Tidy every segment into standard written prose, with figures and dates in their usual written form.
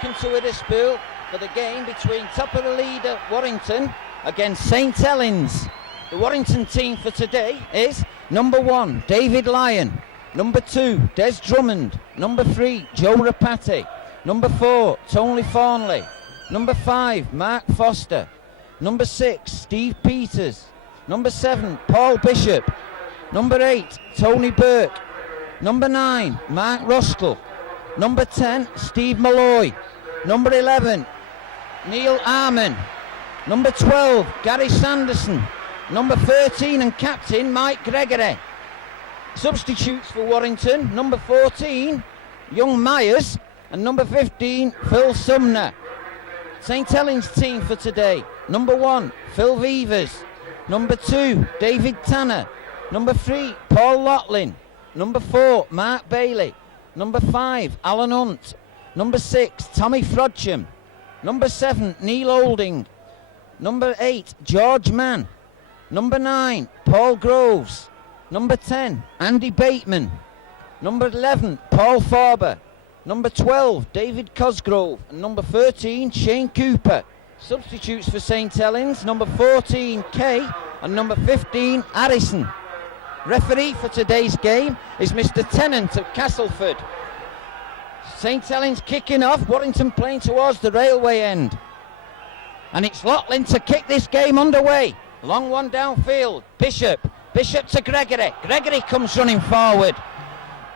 welcome to Witherspoon for the game between top of the leader Warrington against St Helens. The Warrington team for today is number 1, David Lyon, number 2, Des Drummond, number 3, Joe Rapati, number 4, Tony Thornley, number 5, Mark Foster, number 6, Steve Peters, number 7, Paul Bishop, number 8, Tony Burke, number 9, Mark Roskell, number 10, Steve Malloy, number 11, Neil Arman, number 12, Gary Sanderson, number 13 and captain Mike Gregory. Substitutes for Warrington, number 14, Young Myers, and number 15, Phil Sumner. St Helens team for today, number 1, Phil Vevers, number 2, David Tanner, number 3, Paul Lotlin, number 4, Mark Bailey, number 5, Alan Hunt, number 6, Tommy Frodsham, number 7, Neil Olding, number 8, George Mann, number 9, Paul Groves, number 10, Andy Bateman, number 11, Paul Farber, number 12, David Cosgrove, and number 13, Shane Cooper. Substitutes for St Helens, number 14, Kay, and number 15, Harrison. Referee for today's game is Mr Tennant of Castleford. St Helens kicking off, Warrington playing towards the railway end. And it's Lotlin to kick this game underway. Long one downfield, Bishop to Gregory. Gregory comes running forward.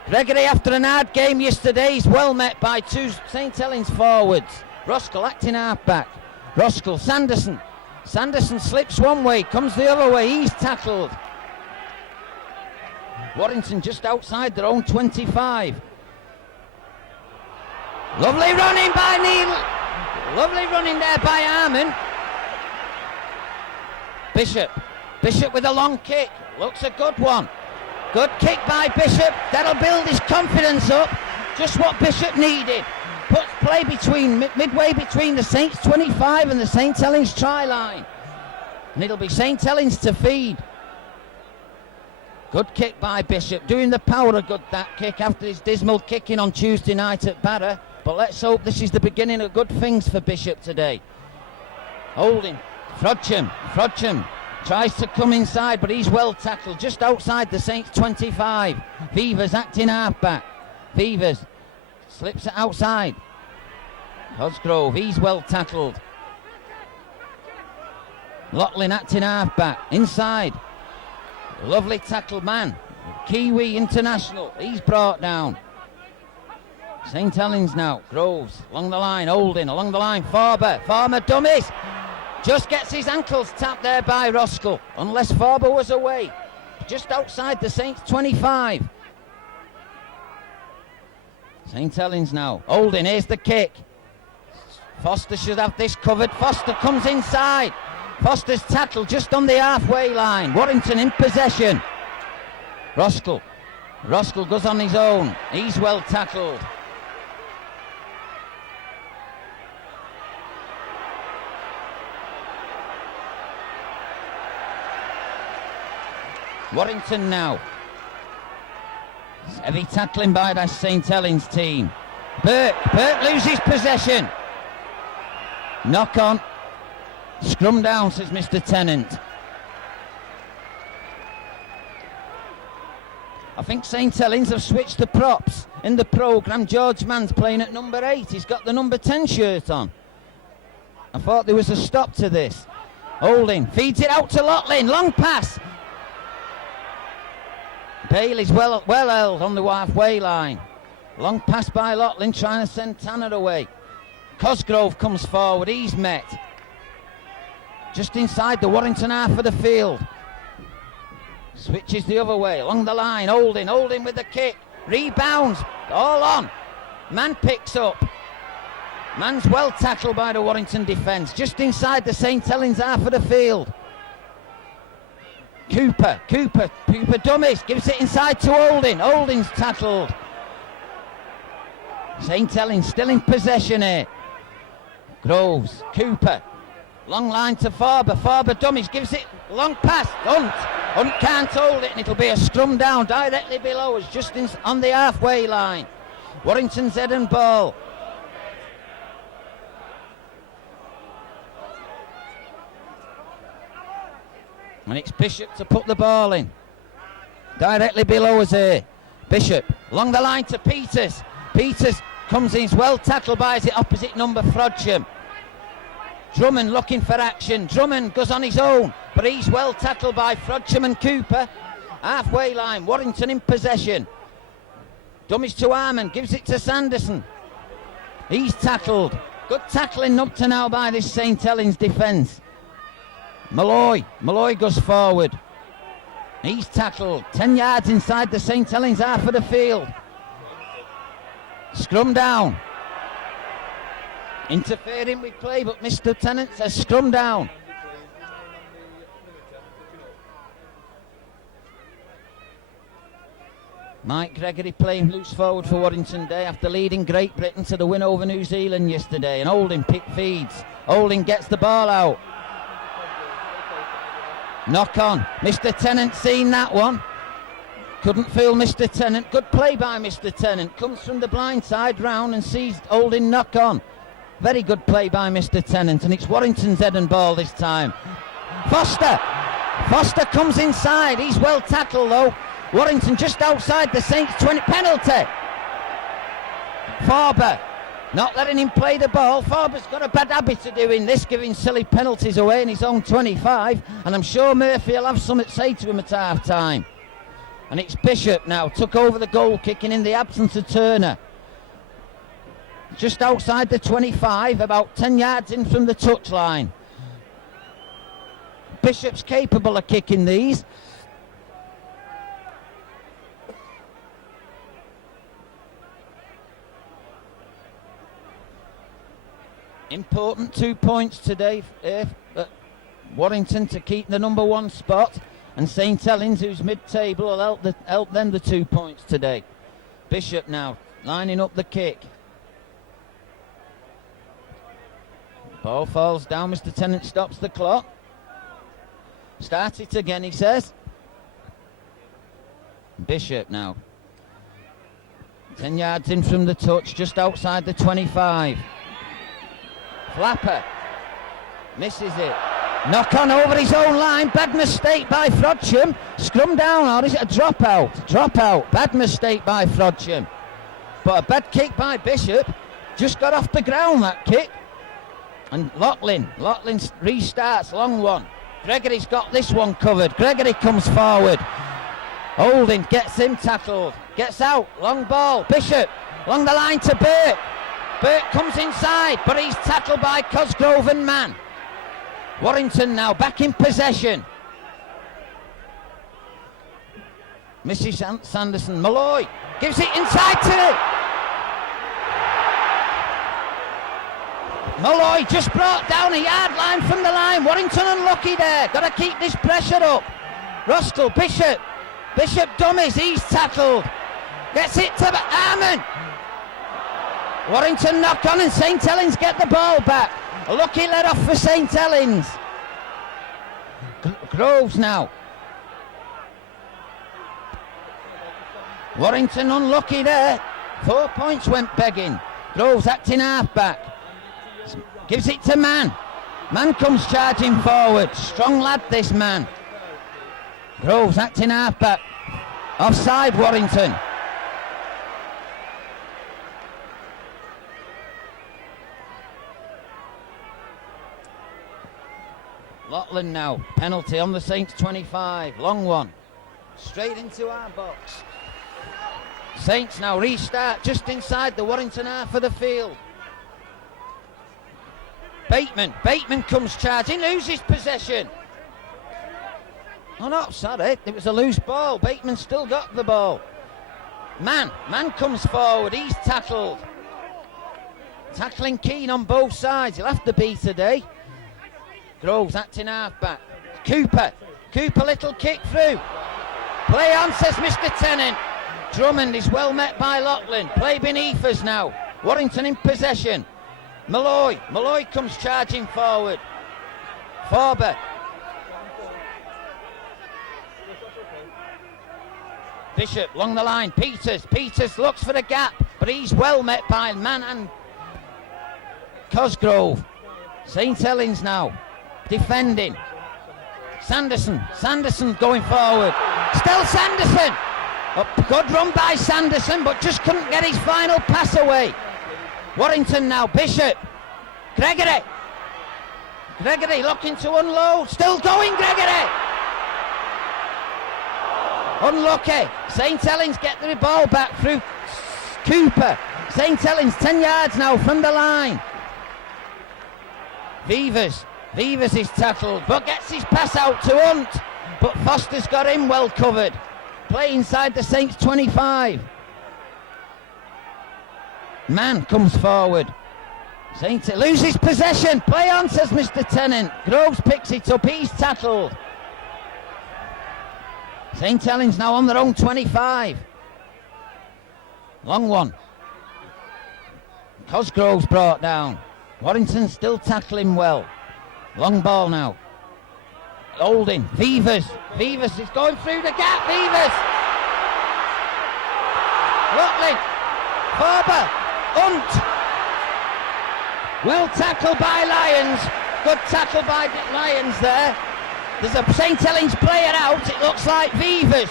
Gregory, after an hard game yesterday, is well met by 2 St Helens forwards. Roskell acting half-back. Roskell, Sanderson. Sanderson slips one way, comes the other way, he's tackled. Warrington just outside their own 25. Lovely running by Neil. Lovely running there by Arman. Bishop with a long kick. Looks a good one. Good kick by Bishop. That'll build his confidence up. Just what Bishop needed. Puts play midway between the Saints 25 and the St Helens try line. And it'll be St Helens to feed. Good kick by Bishop. Doing the power of good, that kick, after his dismal kicking on Tuesday night at Barra. But let's hope this is the beginning of good things for Bishop today. Holding. Frodsham tries to come inside, but he's well tackled just outside the Saints 25. Vevers acting halfback. Vevers slips it outside. Cosgrove, he's well tackled. Lotlin acting halfback. Inside. Lovely tackle man. Kiwi International, he's brought down. St Helens now. Groves along the line. Holding along the line. Farber dummies. Just gets his ankles tapped there by Roskell, unless Farber was away. Just outside the Saints 25. St Helens now. Holding, here's the kick. Foster should have this covered. Foster comes inside. Foster's tackled just on the halfway line. Warrington in possession. Roskell goes on his own. He's well tackled. Warrington now. Heavy tackling by that St Helens team. Burke loses possession. Knock on. Scrum down, says Mr Tennant. I think St Helens have switched the props in the programme. George Mann's playing at number 8. He's got the number 10 shirt on. I thought there was a stop to this. Holding, feeds it out to Lotlin. Long pass. Bailey's well held on the halfway line. Long pass by Lotlin, trying to send Tanner away. Cosgrove comes forward, he's met. Just inside the Warrington half of the field. Switches the other way, along the line, holding with the kick. Rebounds, all on. Mann picks up. Mann's well tackled by the Warrington defence, just inside the St Helens half of the field. Cooper dummies, gives it inside to Holding. Holding's tackled. St Helens still in possession here. Groves, Cooper, long line to Farber. Farber dummies, gives it long pass. Hunt can't hold it, and it'll be a scrum down directly below us, just on the halfway line. Warrington's head and ball. And it's Bishop to put the ball in. Directly below us here. Bishop, along the line to Peters. Peters comes in, he's well tackled by his opposite number, Frodsham. Drummond looking for action. Drummond goes on his own, but he's well tackled by Frodsham and Cooper. Halfway line, Warrington in possession. Dummies to Armand, gives it to Sanderson. He's tackled. Good tackling up to now by this St Helens defence. Malloy goes forward. He's tackled 10 yards inside the St Helens half of the field. Scrum down. Interfering with play, but Mr Tennant says scrum down. Mike Gregory playing loose forward for Warrington Day after leading Great Britain to the win over New Zealand yesterday. And Holding pick feeds. Holding gets the ball out. Knock on. Mr Tennant seen that one. Couldn't fool Mr Tennant. Good play by Mr Tennant. Comes from the blind side round and sees Holding knock on. Very good play by Mr Tennant. And it's Warrington's head and ball this time. Foster comes inside. He's well tackled though. Warrington just outside the Saints 20. Penalty. Farber not letting him play the ball. Farber's got a bad habit of doing this, giving silly penalties away in his own 25. And I'm sure Murphy will have something to say to him at half time. And it's Bishop now, took over the goal kicking in the absence of Turner. Just outside the 25, about 10 yards in from the touchline. Bishop's capable of kicking these. Important 2 points today for Warrington to keep the number 1 spot, and St Helens, who's mid-table, will help them the 2 points today. Bishop now lining up the kick. Ball falls down. Mr Tennant stops the clock. Start it again, he says. Bishop now 10 yards in from the touch, just outside the 25. Flapper misses it. Knock on over his own line. Bad mistake by Frodsham. Scrum down, or is it a drop out? Drop out. Bad mistake by Frodsham. But a bad kick by Bishop. Just got off the ground, that kick. And Lachlan restarts, long one. Gregory's got this one covered. Gregory comes forward. Holding gets him tackled. Gets out, long ball. Bishop along the line to Burke. Burke comes inside, but he's tackled by Cosgrove and Mann. Warrington now back in possession. Mrs. Sanderson, Malloy gives it inside to Malloy, just brought down a yard line from the line. Warrington unlucky there. Got to keep this pressure up. Roskell, Bishop dummies, he's tackled. Gets it to Armand. Warrington knock on and St Helens get the ball back. A lucky let off for St Helens. Groves now. Warrington unlucky there. 4 points went begging. Groves acting half-back. Gives it to Mann. Mann comes charging forward. Strong lad, this man. Groves acting half-back. Offside, Warrington. Lachlan now, penalty on the Saints 25, long one, straight into our box. Saints now restart just inside the Warrington half of the field. Bateman comes charging, loses possession. Oh no, sorry, it was a loose ball. Bateman still got the ball. Mann comes forward, he's tackled. Tackling keen on both sides, he'll have to be today. Groves acting half-back. Cooper little kick through. Play on, says Mr Tennant. Drummond is well met by Lachlan. Play beneath us now. Warrington in possession. Malloy comes charging forward. Farber. Bishop along the line. Peters looks for the gap, but he's well met by Mann and Cosgrove. St Helens now defending. Sanderson going forward. Still Sanderson. Good run by Sanderson, but just couldn't get his final pass away. Warrington now, Bishop. Gregory looking to unload. Still going, Gregory. Unlucky. St Helens get the ball back through Cooper. St Helens 10 yards now from the line. Vivers is tackled, but gets his pass out to Hunt. But Foster's got him well covered. Play inside the Saints 25. Man comes forward. Saints loses possession. Play on, says Mr. Tennant. Groves picks it up. He's tackled. St Helens now on their own 25. Long one. Cosgrove's brought down. Warrington still tackling well. Long ball now. Holding. Vivers is going through the gap. Vivers. Lotley. Farber. Hunt. Well tackled by Lyons. Good tackle by Lyons there. There's a St Helens player out. It looks like Vivers.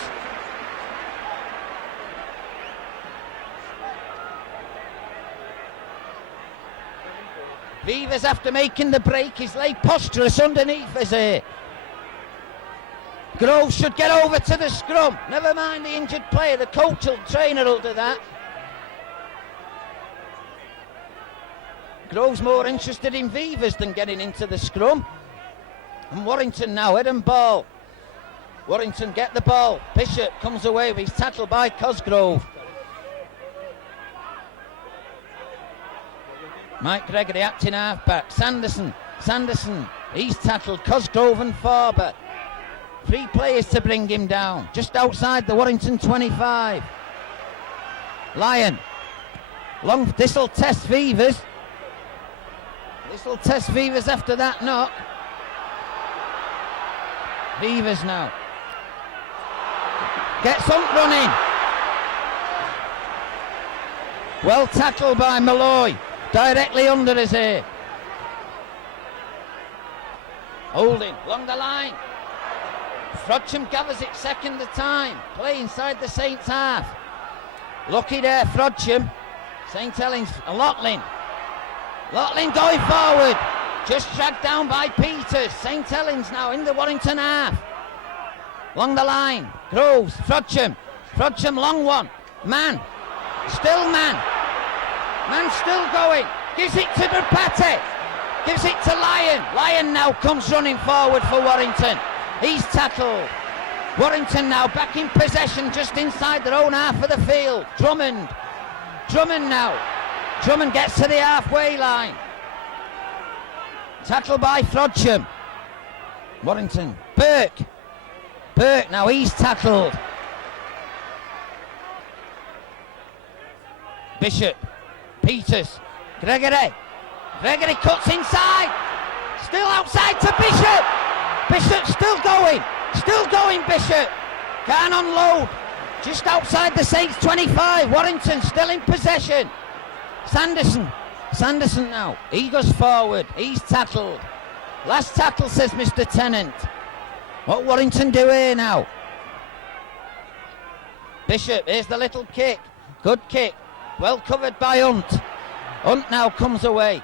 Vivers, after making the break, is laid posturous underneath us here. Grove should get over to the scrum. Never mind the injured player. The coach or trainer will do that. Grove's more interested in Vivers than getting into the scrum. And Warrington now, head and ball. Warrington get the ball. Bishop comes away with his tackle by Cosgrove. Mike Gregory acting half-back. Sanderson, he's tackled. Cosgrove and Farber. 3 players to bring him down. Just outside the Warrington 25. Lyon. Long, this'll test Vivers. After that knock. Vivers now. Gets Hunt running. Well tackled by Malloy. Directly under his ear. Holding along the line. Frodsham gathers it second the time. Play inside the Saints half. Lucky there, Frodsham. St Helens, Lotlin going forward. Just dragged down by Peters. St Helens now in the Warrington half. Along the line. Groves, Frodsham, long one. Man still going. Gives it to Dupati. Gives it to Lyon. Lyon now comes running forward for Warrington. He's tackled. Warrington now back in possession just inside their own half of the field. Drummond now. Drummond gets to the halfway line. Tackle by Frodsham. Warrington. Burke now, he's tackled. Bishop. Peters. Gregory cuts inside. Still outside to Bishop. Bishop still going. Bishop can't unload. Just outside the Saints 25. Warrington still in possession. Sanderson now. He goes forward. He's tackled. Last tackle, says Mr. Tennant. What Warrington do here now? Bishop, here's the little kick. Good kick. Well covered by Hunt. Hunt now comes away.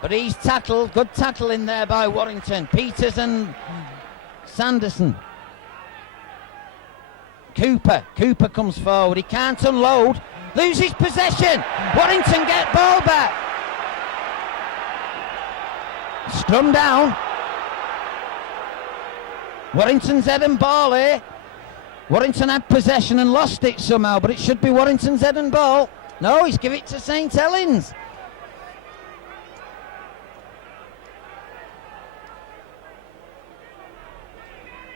But he's tackled. Good tackle in there by Warrington. Peters and Sanderson. Cooper comes forward. He can't unload. Loses possession. Warrington get ball back. Scrum down. Warrington's head and ball here. Warrington had possession and lost it somehow, but it should be Warrington's head and ball. No, he's give it to St Helens.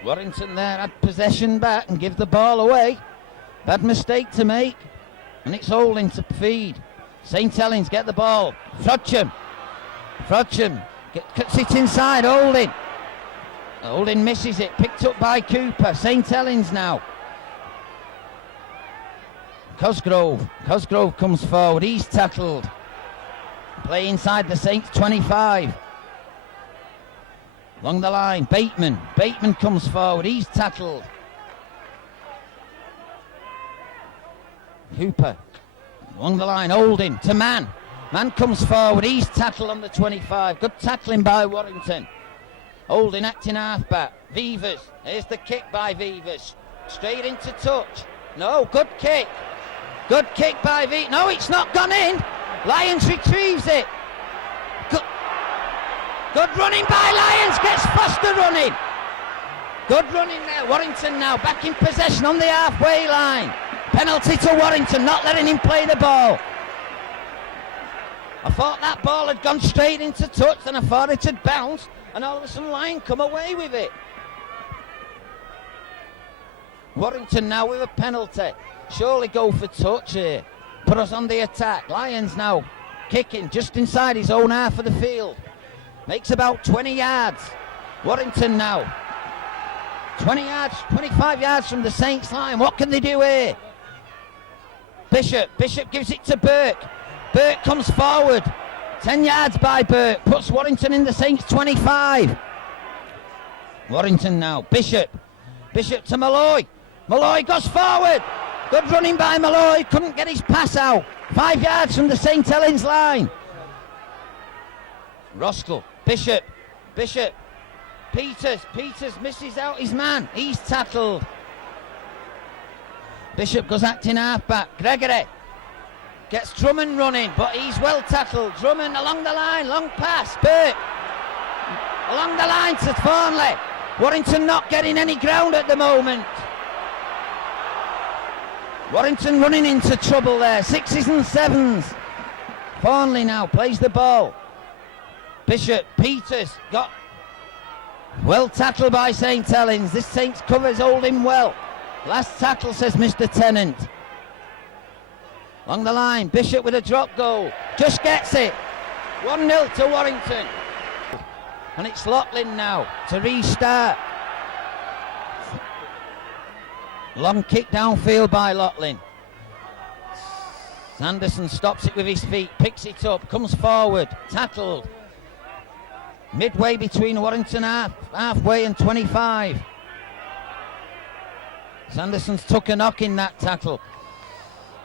Warrington there had possession back and give the ball away. Bad mistake to make. And it's holding to feed. St Helens get the ball. Frodsham cuts it inside. Holding misses it. Picked up by Cooper. St Helens now. Cosgrove comes forward. He's tackled. Play inside the Saints 25. Along the line, Bateman. Bateman comes forward. He's tackled. Hooper. Along the line, Holding to Mann. Mann comes forward. He's tackled on the 25. Good tackling by Warrington. Holding acting halfback. Vivers. Here's the kick by Vivers. Straight into touch. No, good kick. Good kick by Vivers. No, it's not gone in. Lyons retrieves it. Good running by Lyons. Gets Foster running. Good running there. Warrington now back in possession on the halfway line. Penalty to Warrington, not letting him play the ball. I thought that ball had gone straight into touch, and I thought it had bounced, and all of a sudden Lyon come away with it. Warrington now with a penalty. Surely go for touch here. Put us on the attack. Lyons now kicking just inside his own half of the field. Makes about 20 yards. Warrington now 20 yards, 25 yards from the Saints line. What can they do here? Bishop gives it to Burke. Burke comes forward. 10 yards by Burke. Puts Warrington in the Saints 25. Warrington now. Bishop to Malloy. Malloy goes forward. Good running by Malloy. Couldn't get his pass out. 5 yards from the St. Helens line. Roskell. Bishop. Peters misses out his man. He's tackled. Bishop goes acting halfback. Gregory gets Drummond running, but he's well tackled. Drummond along the line, long pass. Burke along the line to Thornley. Warrington not getting any ground at the moment. Warrington running into trouble there. 6s and 7s. Thornley now plays the ball. Bishop, Peters got well tackled by St. Helens. This Saints covers holding well. Last tackle, says Mr. Tennant. Along the line, Bishop with a drop goal. Just gets it. 1-0 to Warrington. And it's Loughlin now to restart. Long kick downfield by Loughlin. Sanderson stops it with his feet, picks it up, comes forward, tackled. Midway between Warrington halfway and 25. Sanderson's took a knock in that tackle.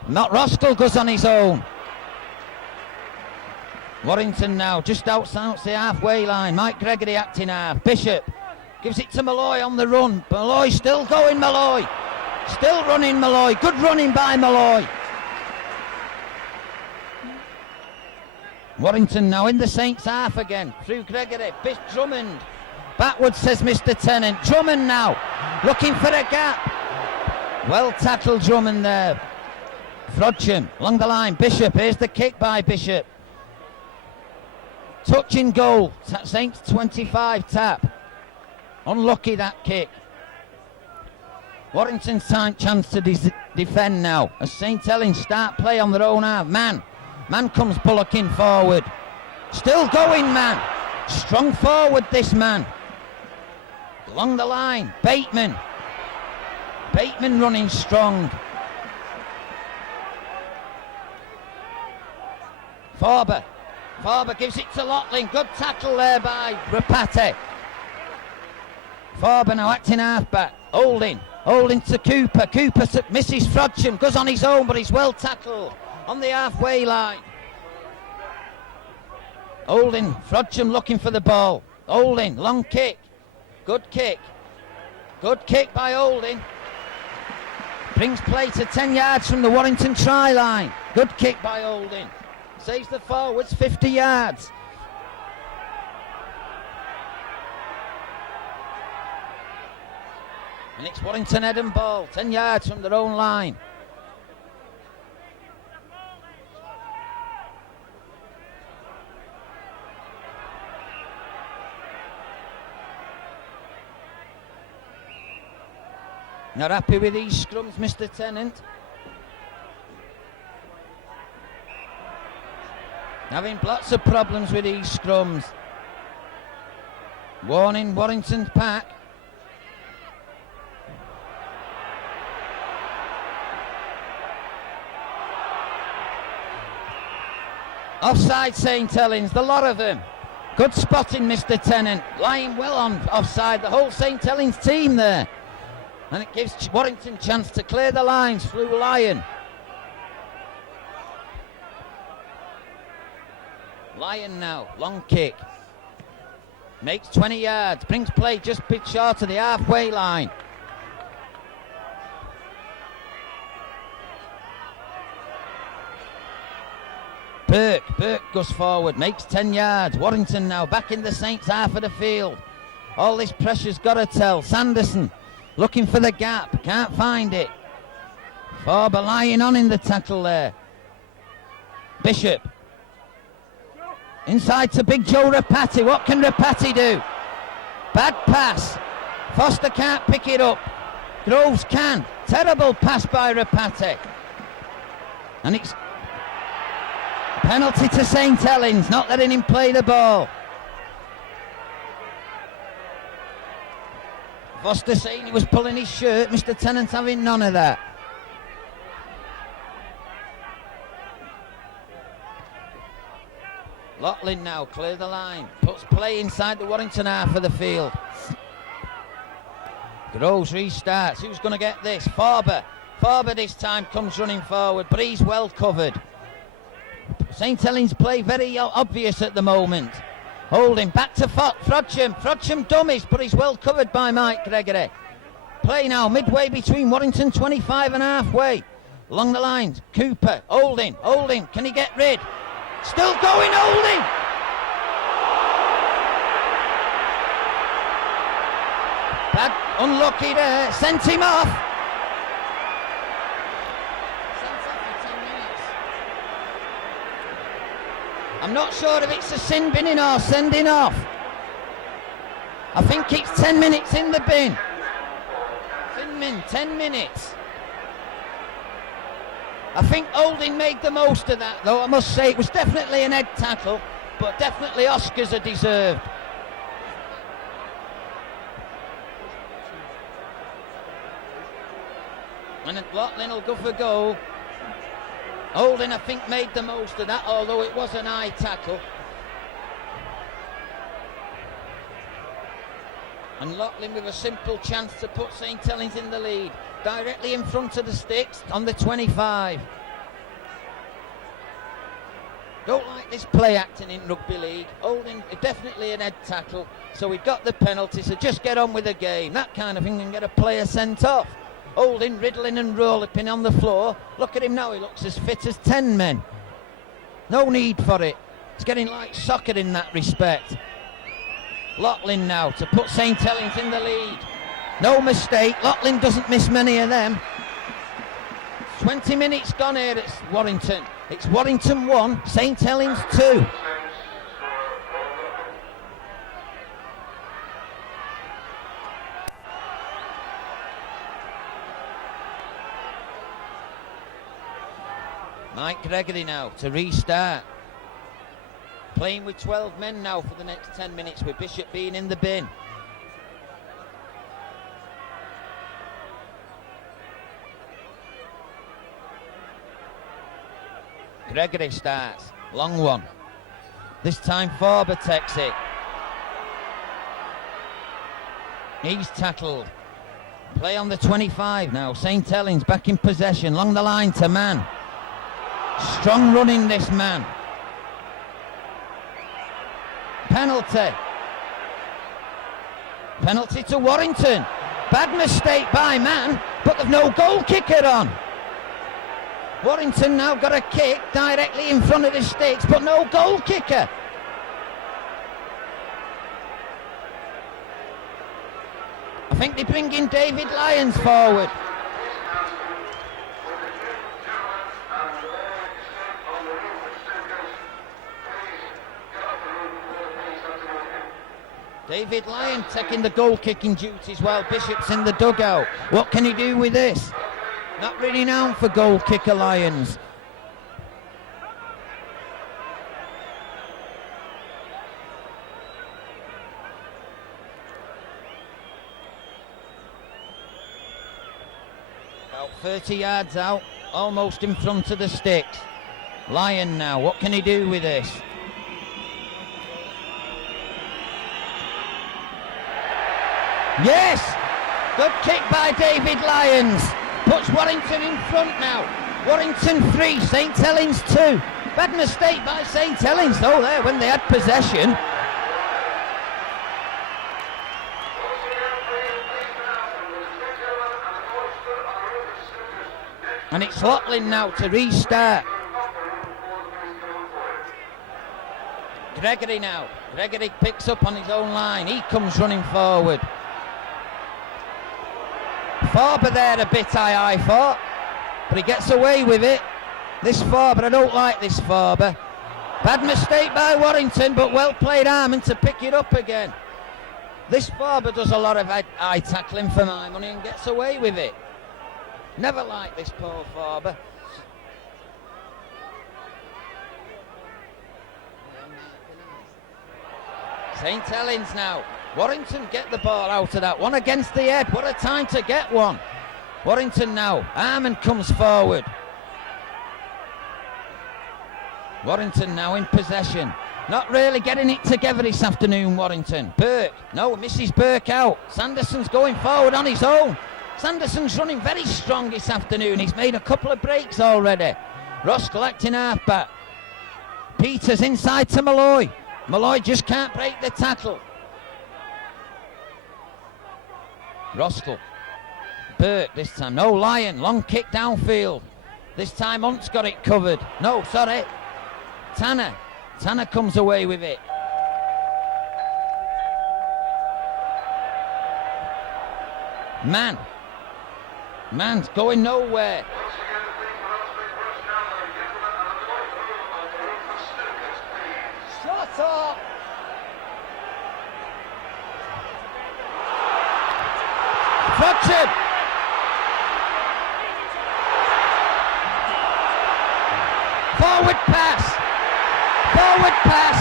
Not Roskell goes on his own. Warrington now just outside the halfway line. Mike Gregory acting half. Bishop gives it to Malloy on the run. Malloy still going. Malloy still running. Malloy. Good running by Malloy. Warrington now in the Saints half again. Through Gregory. Drummond. Backwards, says Mr. Tennant. Drummond now looking for a gap. Well tackled Drummond there. Frodsham along the line. Bishop. Here's the kick by Bishop. Touching goal. Saints 25 tap. Unlucky that kick. Warrington's chance to defend now as St. Helens start play on their own half. Man comes bullocking forward. Still going, man. Strong forward, this man. Along the line, Bateman running strong. Farber gives it to Loughlin. Good tackle there by Rapate. Farber now acting halfback. Holding to Cooper. Cooper misses Frodsham. Goes on his own, but he's well tackled on the halfway line. Holding. Frodsham looking for the ball. Holding. Long kick. Good kick by Holding. Brings play to 10 yards from the Warrington try line. Good kick by Holding. Saves the forwards 50 yards. And it's Warrington head and ball, 10 yards from their own line. Not happy with these scrums, Mr. Tennant. Having lots of problems with these scrums. Warning Warrington's pack. Offside St. Helens, the lot of them. Good spotting, Mr. Tennant. Lying well on offside, the whole St. Helens team there. And it gives Warrington chance to clear the lines. Flew Lyon. Lyon now, long kick. Makes 20 yards, brings play just a bit short of the halfway line. Burke goes forward, makes 10 yards. Warrington now back in the Saints' half of the field. All this pressure's got to tell. Sanderson looking for the gap, can't find it. Forber lying on in the tackle there. Bishop. Inside to Big Joe Rapati. What can Rapati do? Bad pass. Foster can't pick it up. Groves can. Terrible pass by Rapati. And it's penalty to St. Helens, not letting him play the ball. Foster saying he was pulling his shirt. Mr. Tennant having none of that. Loughlin now clear the line, puts play inside the Warrington half of the field. Groves restarts. Who's going to get this? Forber this time comes running forward, but he's well covered. St. Helens play very obvious at the moment. Holding back to Frodsham. Frodsham dummies, but he's well covered by Mike Gregory. Play now midway between Warrington 25 and halfway. Along the lines, Cooper, Holding. Can he get rid? Still going, Holding! Bad, unlucky there, sent him off. Sent off for 10 minutes. I'm not sure if it's a sin binning or sending off. I think it's 10 minutes in the bin. 10 minutes. I think Holding made the most of that, though I must say it was definitely an head tackle, but definitely Oscars are deserved. And Loughlin will go for goal. Holding, I think, made the most of that, although it was an high tackle. And Loughlin with a simple chance to put St. Helens in the lead. Directly in front of the sticks on the 25. Don't like this play acting in rugby league. Holding definitely an head tackle, so we got the penalty, so just get on with the game. That kind of thing can get a player sent off. Holding, riddling and rolling on the floor. Look at him now, he looks as fit as 10 men. No need for it. It's getting like soccer in that respect. Loughlin now to put St. Helens in the lead. No mistake, Loughlin doesn't miss many of them. 20 minutes gone here at Warrington. It's Warrington 1, St. Helens 2. Mike Gregory now to restart. Playing with 12 men now for the next 10 minutes, with Bishop being in the bin. Gregory starts, long one. This time Forber takes it. He's tackled. Play on the 25 now. St. Helens back in possession, along the line to Mann. Strong running, this man. Penalty. Penalty to Warrington. Bad mistake by Mann, but they've no goal kicker on. Warrington now got a kick directly in front of the sticks, but no goal kicker. I think they're bringing David Lyons forward. David Lyon taking the goal kicking duties while Bishop's in the dugout. What can he do with this? Not really known for goal kicker, Lyons. About 30 yards out, almost in front of the sticks. Lyon now, what can he do with this? Yes! Good kick by David Lyons. Puts Warrington in front now. Warrington 3, St Helens 2. Bad mistake by St Helens though there when they had possession. And it's Locklin now to restart. Gregory now. Gregory picks up on his own line. He comes running forward. Farber there a bit I thought. But he gets away with it. This Farber, I don't like this Farber. Bad mistake by Warrington, but well played Armand to pick it up again. This Farber does a lot of eye tackling for my money and gets away with it. Never liked this Paul Farber. St Helens now. Warrington get the ball out of that. One against the head. What a time to get one. Warrington now. Armand comes forward. Warrington now in possession. Not really getting it together this afternoon, Warrington. Burke. No, misses Burke out. Sanderson's going forward on his own. Sanderson's running very strong this afternoon. He's made a couple of breaks already. Roskell acting halfback. Peters inside to Malloy. Malloy just can't break the tackle. Roskell. Burke this time. No, Lyon. Long kick downfield. This time Hunt's got it covered. No, sorry. Tanner. Tanner comes away with it. Man's going nowhere. Shut up. Frogton. Forward pass. Forward pass.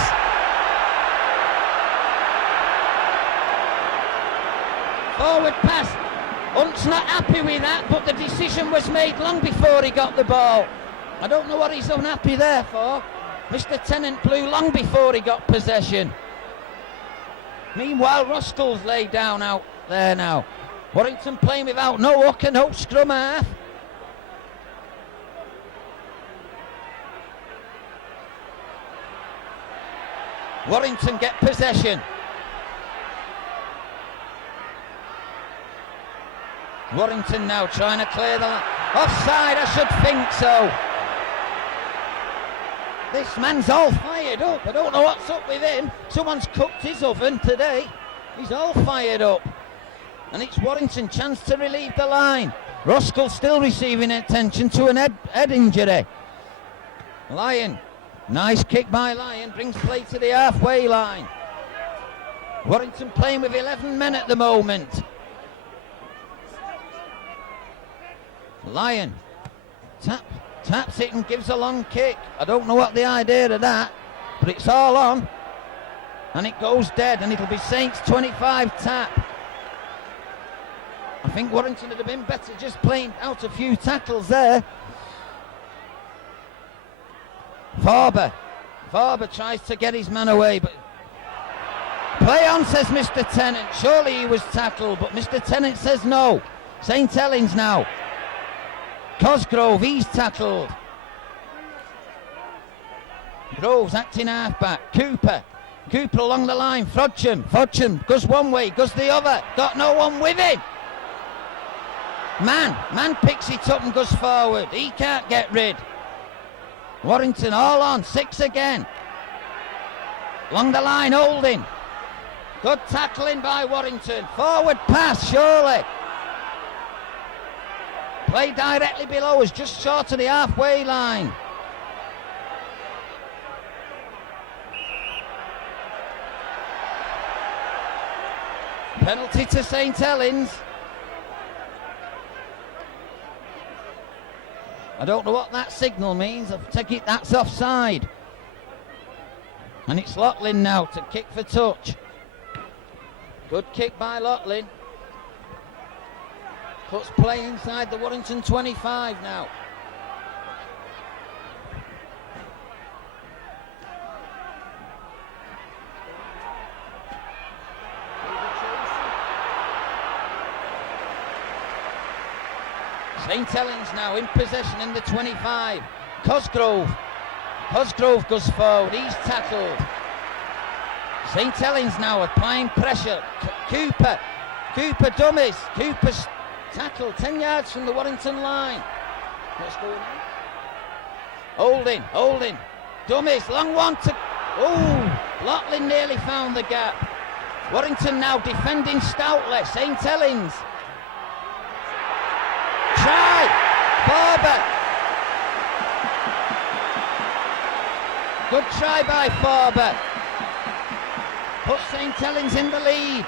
Forward pass. Hunt's not happy with that, but the decision was made long before he got the ball. I don't know what he's unhappy there for. Mr. Tennant blew long before he got possession. Meanwhile, Roskell's laid down out there now. Warrington playing without no hooker, no scrum half. Warrington get possession. Warrington now trying to clear the line. Offside, I should think so. This man's all fired up. I don't know what's up with him. Someone's cooked his oven today. He's all fired up. And it's Warrington chance to relieve the line. Roskell still receiving attention to an head injury. Lyon. Nice kick by Lyon. Brings play to the halfway line. Warrington playing with 11 men at the moment. Lyon taps it and gives a long kick. I don't know what the idea of that, but it's all on. And it goes dead, and it'll be Saints 25 tap. I think Warrington would have been better just playing out a few tackles there. Farber tries to get his man away, but play on, says Mr. Tennant. Surely he was tackled, but Mr. Tennant says no. St. Helens now. Cosgrove, he's tackled. Groves acting halfback. Cooper along the line. Frodsham goes one way, goes the other. Got no one with him. Man picks it up and goes forward. He can't get rid. Warrington all on, 6 again. Along the line, Holding. Good tackling by Warrington. Forward pass, surely. Play directly below us, just short of the halfway line. Penalty to St. Helens. I don't know what that signal means. I take it that's offside. And it's Locklin now to kick for touch. Good kick by Locklin. Puts play inside the Warrington 25 now. St Helens now in possession in the 25. Cosgrove goes forward, he's tackled. St Helens now applying pressure. Cooper dummies. Cooper's tackled 10 yards from the Warrington line. What's going on? Holding. Dummies, long one to... Lotlin nearly found the gap. Warrington now defending stoutly. St Helens. Try! Forber. Good try by Forber. Puts St Helens in the lead.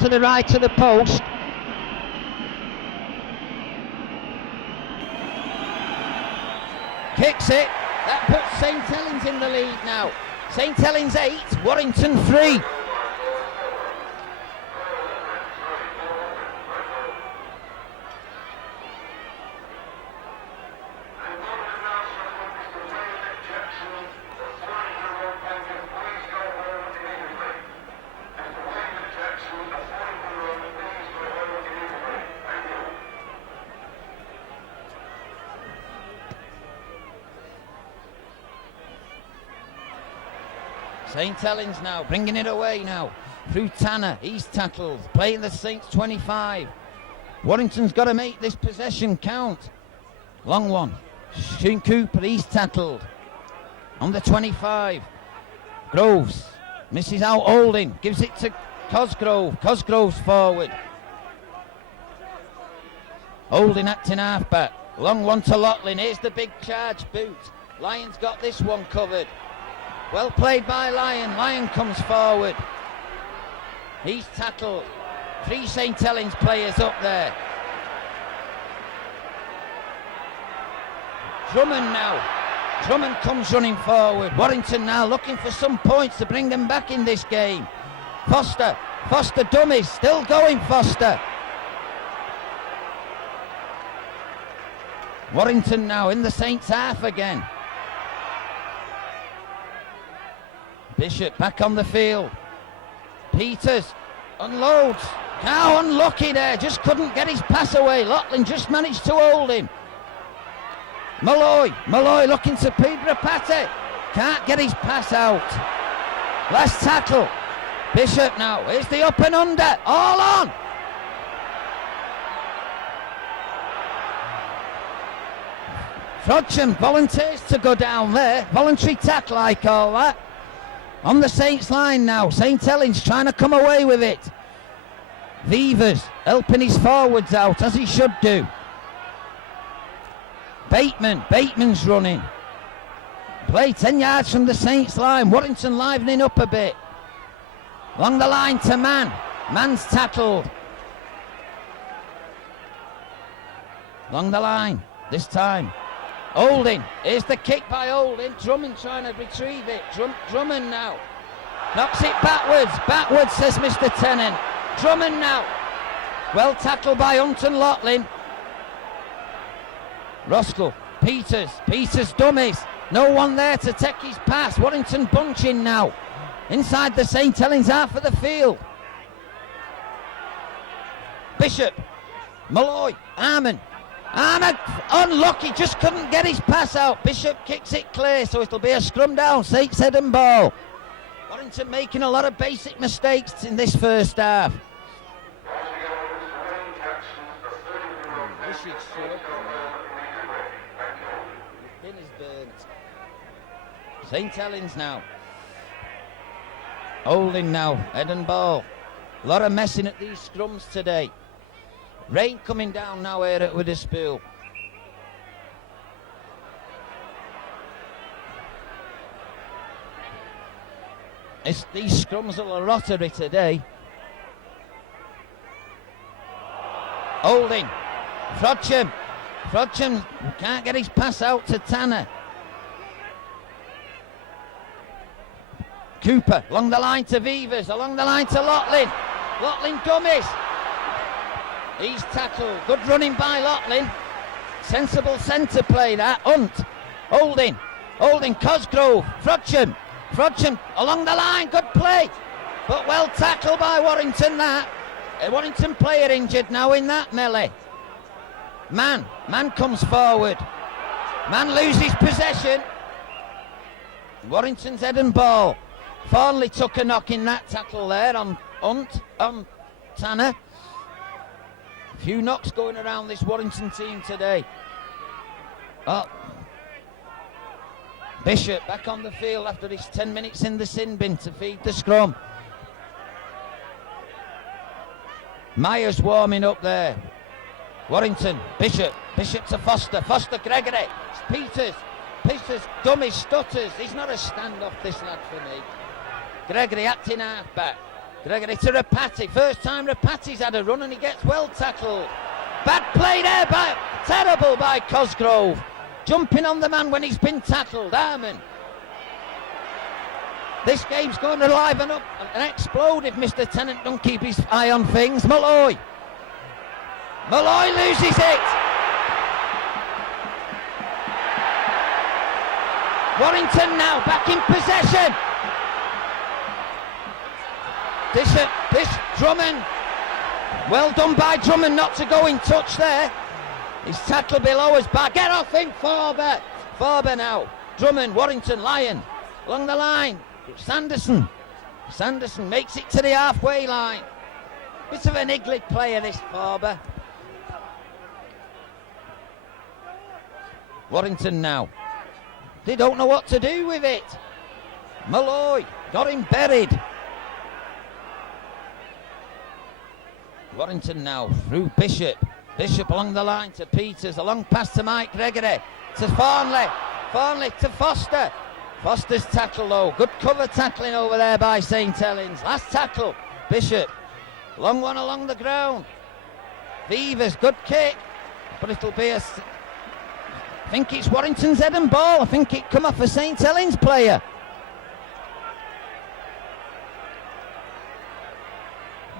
To the right of the post. Kicks it. That puts St Helens in the lead now. St Helens 8, Warrington 3. St Helens now bringing it away now through Tanner. He's tackled, playing the Saints 25. Warrington's got to make this possession count. Long one. Shane Cooper, he's tackled on the 25. Groves misses out. Holding gives it to Cosgrove. Cosgrove's forward. Holding acting halfback. Long one to Lotlin. Here's the big charge boot. Lyon's got this one covered. Well played by Lyon. Lyon comes forward. He's tackled. 3 St Helens players up there. Drummond now. Drummond comes running forward. Warrington now looking for some points to bring them back in this game. Foster dummies. Still going, Foster. Warrington now in the Saints half again. Bishop back on the field. Peters unloads. How unlucky there. Just couldn't get his pass away. Lotlin just managed to hold him. Malloy looking to Pedro Pate. Can't get his pass out. Last tackle. Bishop now. Here's the up and under. All on. Frodsham volunteers to go down there. Voluntary tackle, I call that. On the Saints line now. St Helens trying to come away with it. Vivers helping his forwards out as he should do. Bateman's running. Play 10 yards from the Saints line. Warrington livening up a bit. Along the line to Mann. Mann's tackled. Along the line this time. Holding. Here's the kick by Holding. Drummond trying to retrieve it. Drummond now. Knocks it backwards. Backwards, says Mr. Tennant. Drummond now. Well tackled by Hunton Lotlin. Roskell. Peters dummies. No one there to take his pass. Warrington bunching now. Inside the St Helens half of the field. Bishop. Malloy. Arman unlucky, just couldn't get his pass out. Bishop kicks it clear, so it'll be a scrum down. Saints head and ball. Warrington making a lot of basic mistakes in this first half. St Helens now. Holding now, head and ball. A lot of messing at these scrums today. Rain coming down now here at Witherspoon. These scrums are a lottery today. Holding. Frodsham can't get his pass out to Tanner. Cooper along the line to Vivers, along the line to Locklin. Locklin dummies. He's tackled. Good running by Locklin. Sensible centre play that. Hunt. Holding. Cosgrove. Frodsham along the line. Good play. But well tackled by Warrington that. A Warrington player injured now in that melee. Man comes forward. Man loses possession. Warrington's head and ball. Farnley took a knock in that tackle there on Hunt, on Tanner. A few knocks going around this Warrington team today. Oh. Bishop back on the field after his 10 minutes in the sin bin to feed the scrum. Myers warming up there. Warrington, Bishop to Foster, Gregory, Peters, dummy, stutters. He's not a standoff, this lad, for me. Gregory acting half-back. Gregory to Rapati. First time Rapati's had a run and he gets well tackled. Bad play there, terrible by Cosgrove. Jumping on the man when he's been tackled. Harmon. This game's going to liven up and explode if Mr. Tennant don't keep his eye on things. Malloy loses it. Warrington now back in possession. This Drummond. Well done by Drummond not to go in touch there. His tackle below his back. Get off him, Farber. Farber now. Drummond, Warrington, Lyon. Along the line. Sanderson makes it to the halfway line. Bit of an Iglid player, this Farber. Warrington now. They don't know what to do with it. Malloy got him buried. Warrington now through Bishop along the line to Peters, a long pass to Mike Gregory, to Farnley to Foster. Foster's tackle though, good cover tackling over there by St. Helens. Last tackle, Bishop, long one along the ground. Vivers, good kick, but it'll be I think it's Warrington's head and ball. I think it come off a St. Helens player.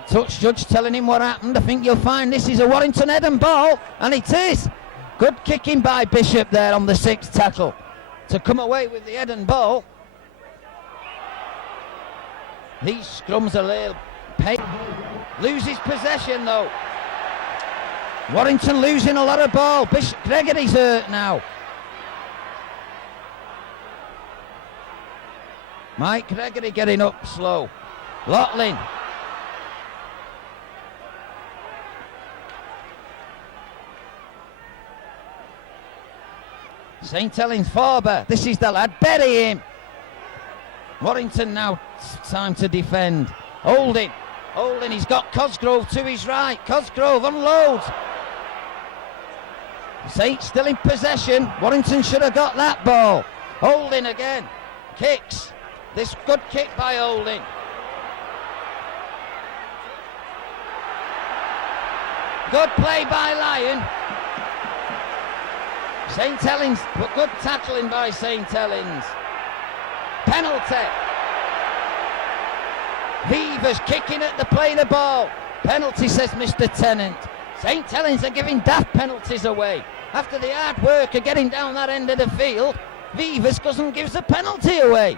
Touch judge telling him what happened. I think you'll find this is a Warrington head and ball, and it is. Good kicking by Bishop there on the sixth tackle to come away with the head and ball. These scrums are a little pain. Loses possession though. Warrington losing a lot of ball. Gregory's hurt now. Mike Gregory getting up slow. Locklin. St. Helens Farber, this is the lad, bury him. Warrington now, time to defend. Holding, he's got Cosgrove to his right. Cosgrove unloads. St. still in possession. Warrington should have got that ball. Holding again, kicks. This good kick by Holding. Good play by Lyon. St. Helens, but good tackling by St. Helens. Penalty. Vivers kicking at the play the ball. Penalty, says Mr. Tennant. St. Helens are giving daft penalties away. After the hard work of getting down that end of the field, Vivers doesn't give the penalty away.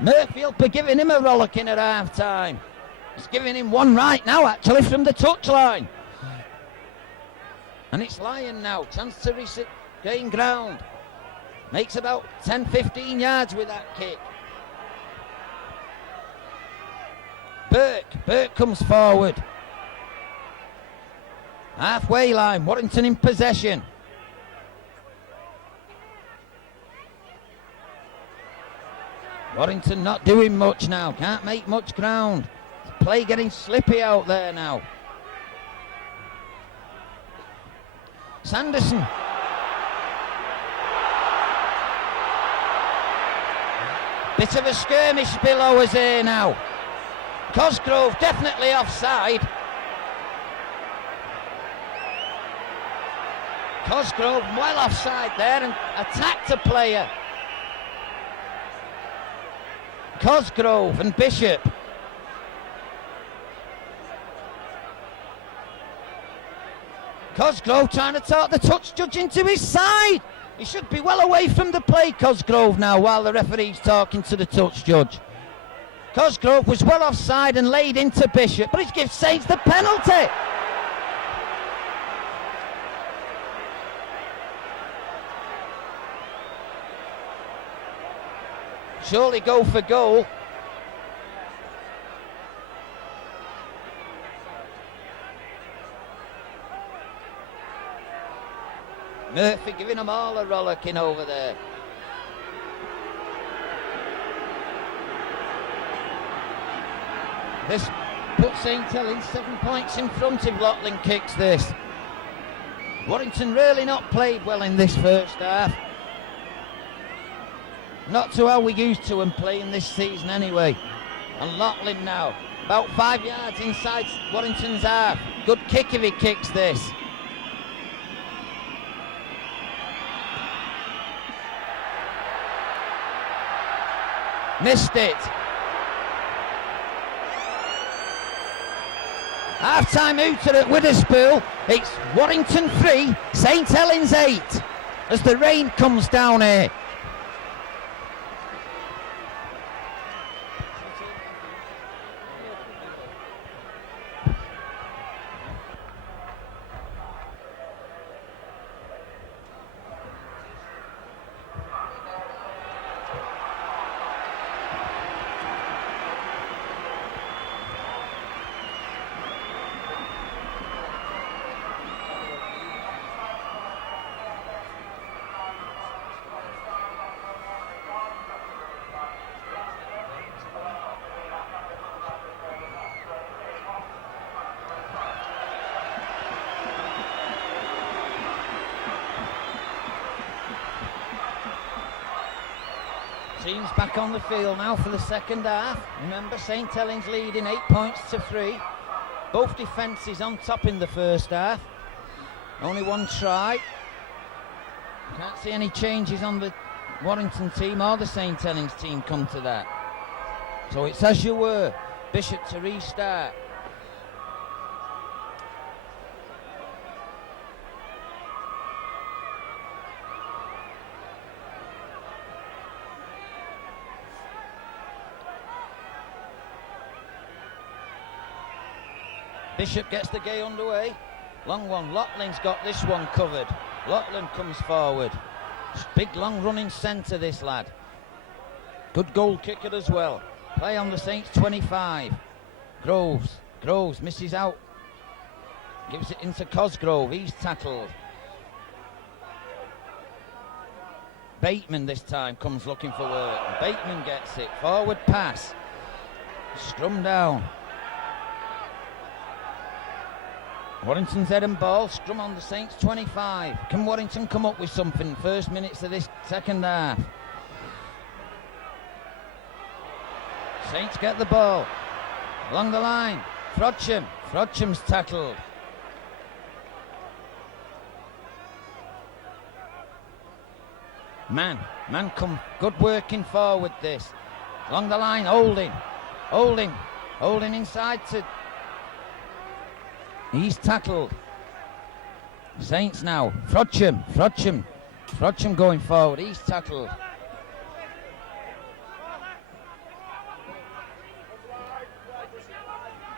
Murphy will be giving him a rollicking at half time. He's giving him one right now, actually, from the touchline. And it's Lyon now. Chance to gain ground. Makes about 10-15 yards with that kick. Burke comes forward. Halfway line, Warrington in possession. Warrington not doing much now, can't make much ground. Play getting slippy out there now. Sanderson. Bit of a skirmish below us here now. Cosgrove definitely offside. Cosgrove well offside there and attacked a player. Cosgrove and Bishop. Cosgrove trying to talk the touch judge into his side. He should be well away from the play, Cosgrove, now, while the referee's talking to the touch judge. Cosgrove was well offside and laid into Bishop, but it gives Saints the penalty. Surely go for goal. Murphy giving them all a rollicking over there. This puts St Helens 7 points in front if Lachlan kicks this. Warrington really not played well in this first half. Not to how we used to them playing this season anyway. And Lachlan now, about 5 yards inside Warrington's half. Good kick if he kicks this. Missed it. Half-time hooter at Witherspool. It's Warrington 3, St Helens 8, as the rain comes down here. Teams back on the field now for the second half. Remember, St Helens leading 8 points to 3. Both defences on top in the first half. Only one try. Can't see any changes on the Warrington team or the St Helens team come to that. So it's as you were. Bishop to restart. Bishop gets the game underway. Long one. Laughlin's got this one covered. Laughlin comes forward. Big long running centre, this lad. Good goal kicker as well. Play on the Saints 25. Groves misses out. Gives it into Cosgrove. He's tackled. Bateman this time comes looking for work. Bateman gets it. Forward pass. Scrum down. Warrington's head and ball, scrum on the Saints 25. Can Warrington come up with something first minutes of this second half? Saints get the ball. Along the line, Frodcham's tackled. Man come, good working forward this. Along the line, holding inside to... He's tackled. Saints now. Frodcham going forward. He's tackled.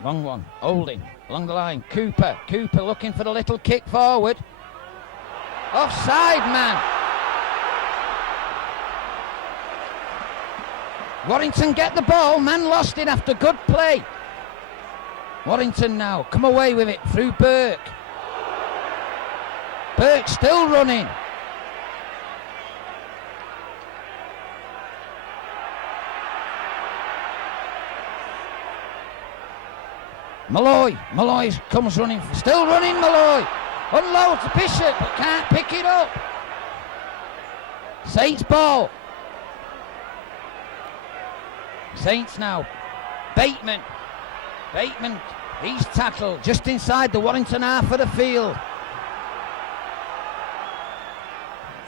Long one. Holding. Along the line. Cooper looking for the little kick forward. Offside, man. Warrington get the ball. Man lost it after good play. Warrington now, come away with it through Burke. Burke still running. Malloy comes running, still running Malloy. Unloads Bishop, but can't pick it up. Saints ball. Saints now. Bateman, he's tackled just inside the Warrington half of the field.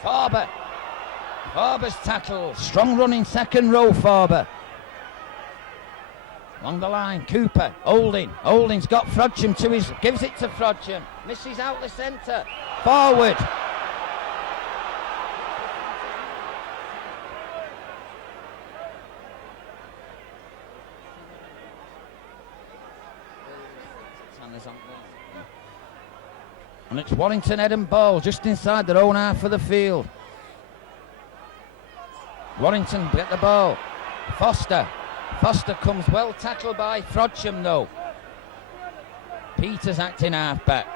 Farber's tackled. Strong running second row, Farber. Along the line, Cooper, Holding's got Frodsham to his, gives it to Frodsham. Misses out the centre. Forward. And it's Warrington head and ball just inside their own half of the field. Warrington get the ball. Foster comes well tackled by Frodsham though. Peters acting half-back.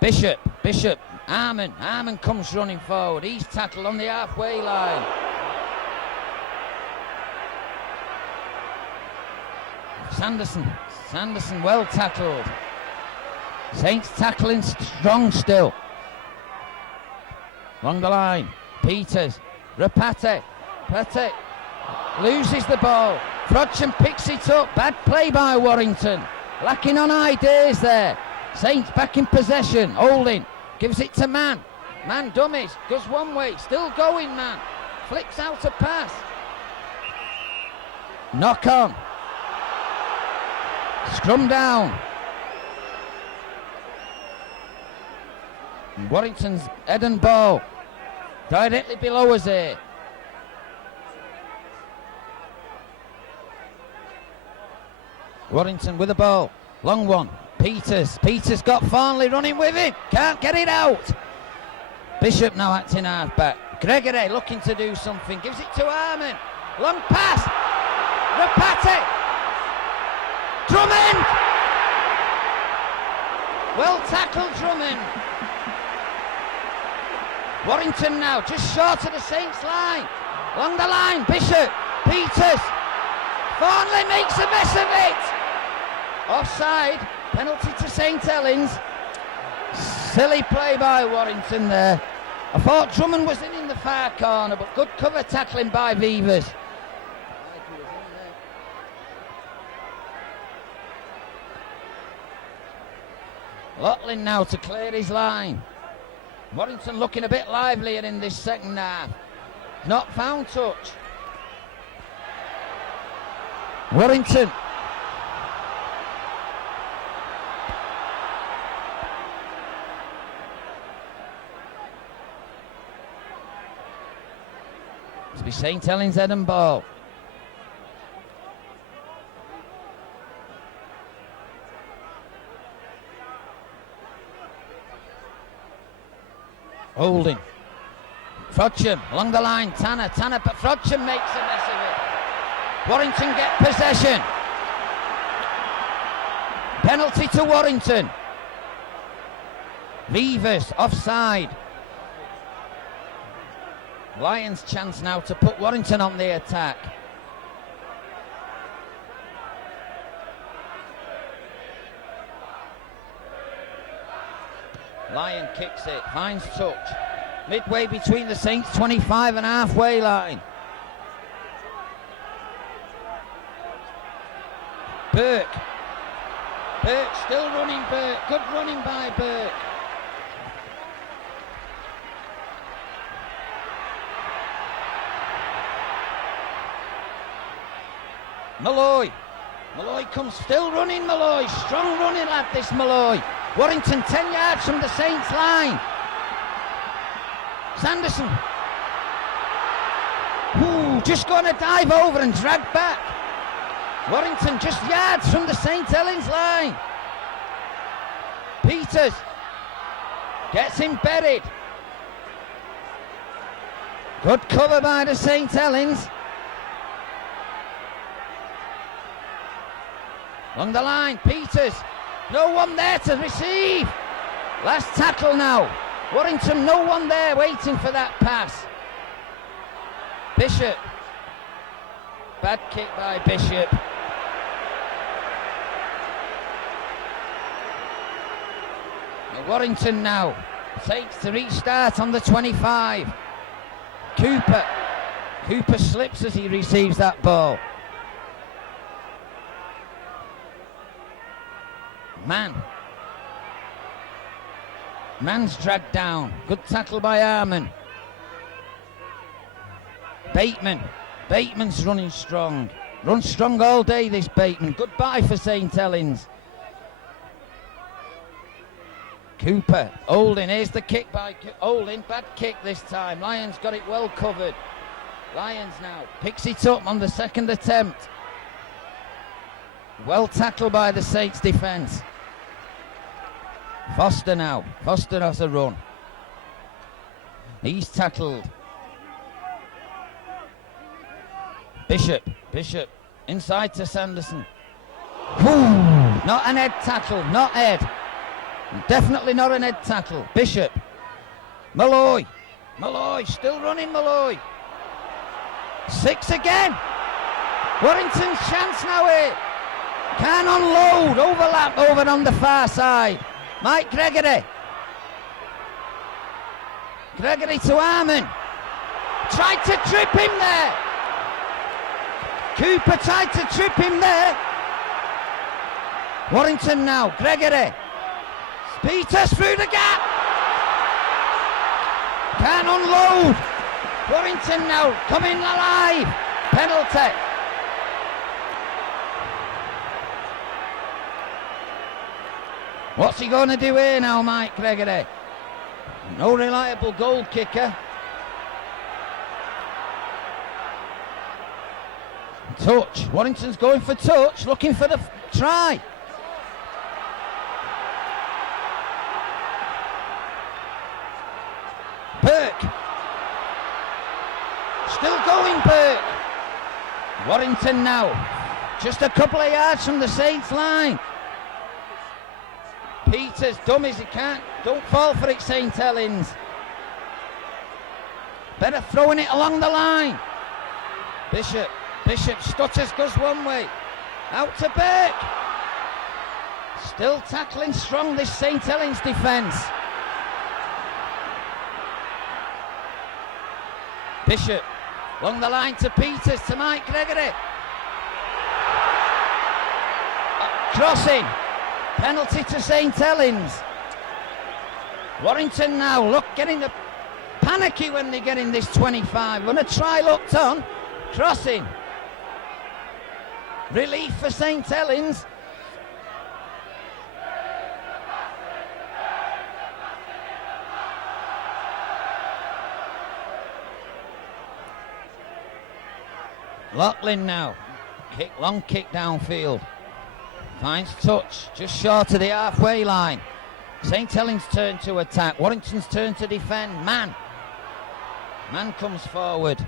Bishop, Arman comes running forward. He's tackled on the halfway line. Sanderson well tackled. Saints tackling strong still. Along the line, Peters, Rapate loses the ball. Frodsham picks it up. Bad play by Warrington. Lacking on ideas there. Saints back in possession. Holding gives it to Man dummies, goes one way, still going Man. Flicks out a pass. Knock on. Scrum down. Warrington's head and ball directly below us here. Warrington with the ball. Long one. Peters got Farnley running with him. Can't get it out. Bishop now acting half-back. Gregory looking to do something. Gives it to Arman. Long pass. Rapate. Drummond. Well tackled Drummond. Warrington now just short of the Saints line. Along the line, Bishop, Peters. Farnley makes a mess of it. Offside, penalty to St Helens. Silly play by Warrington there. I thought Drummond was in the far corner, but good cover tackling by Vivers. Loughlin now to clear his line. Warrington looking a bit livelier in this second half. Not found touch. Warrington. To be St Helens head and ball. Holding. Frodsham along the line. Tanner, but Frodsham makes a mess of it. Warrington get possession. Penalty to Warrington. Vivers offside. Lions chance now to put Warrington on the attack. Lyon kicks it, finds touch. Midway between the Saints 25 and halfway line. Burke still running. Good running by Burke. Malloy comes still running. Strong running lad this Malloy. Warrington 10 yards from the Saints line. Sanderson. Just going to dive over and drag back. Warrington just yards from the St Helens line. Peters gets him buried. Good cover by the St Helens. Along the line, Peters. No one there to receive. Last tackle now. Warrington, no one there waiting for that pass. Bishop. Bad kick by Bishop. And Warrington now takes to restart on the 25. Cooper slips as he receives that ball. Man's dragged down. Good tackle by Harmon. Bateman's running strong. Runs strong all day, this Bateman. Goodbye for St Helens. Cooper, Holding, here's the kick by Holding. Bad kick this time. Lyons got it well covered. Lyons now picks it up on the second attempt. Well tackled by the Saints defence. Foster now. Foster has a run. He's tackled. Bishop inside to Sanderson. Ooh, not an head tackle, not head. Definitely not an head tackle. Bishop. Malloy, still running Malloy. 6 again. Warrington's chance now here. Can unload, overlap over on the far side. Mike Gregory to Harmon. Tried to trip him there. Cooper tried to trip him there. Warrington now, Gregory. Peters through the gap. Can unload. Warrington now coming alive. Penalty. What's he going to do here now, Mike Gregory? No reliable goal kicker. Touch. Warrington's going for touch, looking for the try. Burke. Still going, Burke. Warrington now. Just a couple of yards from the Saints line. Peters, dummies, he can't. Don't fall for it, St Helens. Better throwing it along the line. Bishop stutters, goes one way. Out to Burke. Still tackling strong, this St Helens defence. Bishop, along the line to Peters, to Mike Gregory. Crossing. Penalty to St Helens. Warrington now, look, getting the panicky when they get in this 25. When a try looked on, crossing. Relief for St Helens. Loughlin now, long kick downfield. Finds touch, just short of the halfway line. St Helens' turn to attack. Warrington's turn to defend. Man comes forward.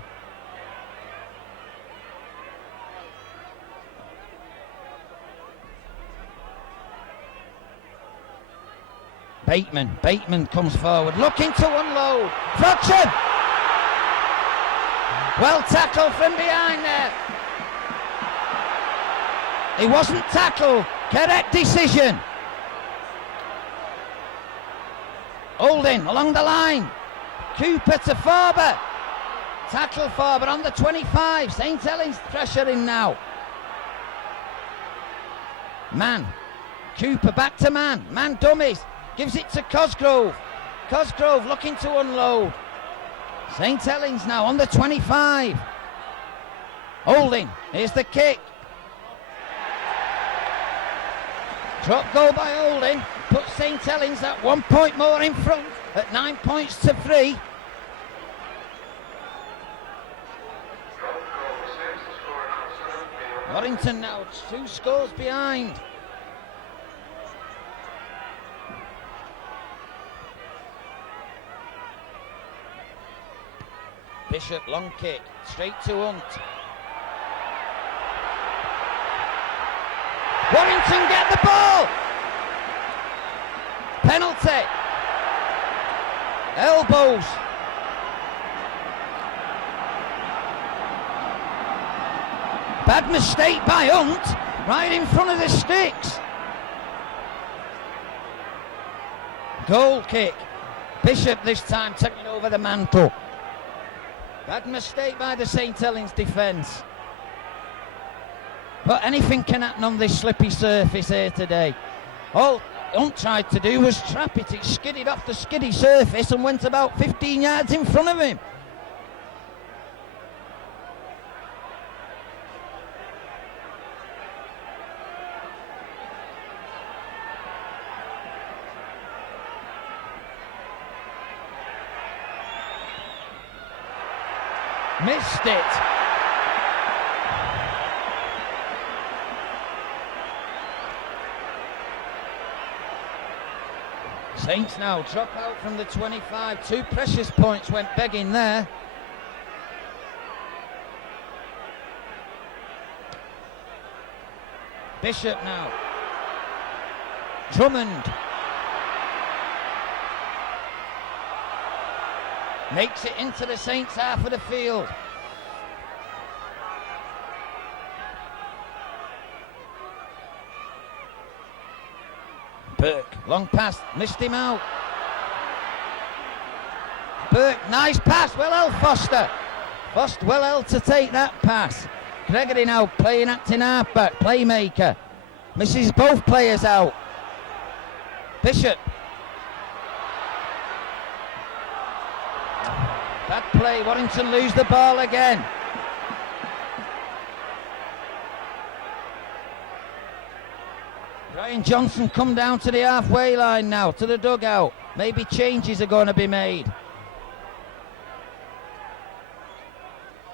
Bateman comes forward, looking to unload. Frotchen! Well tackled from behind there. He wasn't tackled. Correct decision. Holding along the line. Cooper to Farber. Tackle Farber on the 25. St Helens pressuring now. Man. Cooper back to Man. Man dummies. Gives it to Cosgrove. Cosgrove looking to unload. St Helens now on the 25. Holding. Here's the kick. Drop goal by Holding. Puts St Helens at 1 point more in front at 9 points to 3. Warrington now 2 scores behind. Bishop, long kick, straight to Hunt. Warrington get the ball! Penalty. Elbows. Bad mistake by Hunt, right in front of the sticks. Goal kick. Bishop this time taking over the mantle. Bad mistake by the St Helens defence. But anything can happen on this slippy surface here today. All Hunt tried to do was trap it. It skidded off the skiddy surface and went about 15 yards in front of him. Missed it. Saints now drop out from the 25. 2 precious points went begging there. Bishop now. Drummond. Makes it into the Saints half of the field. Burke, long pass, missed him out. Burke, nice pass, well held Foster. Foster well held to take that pass. Gregory now playing acting halfback, playmaker. Misses both players out. Bishop. Bad play, Warrington lose the ball again. Brian Johnson come down to the halfway line now, to the dugout. Maybe changes are going to be made.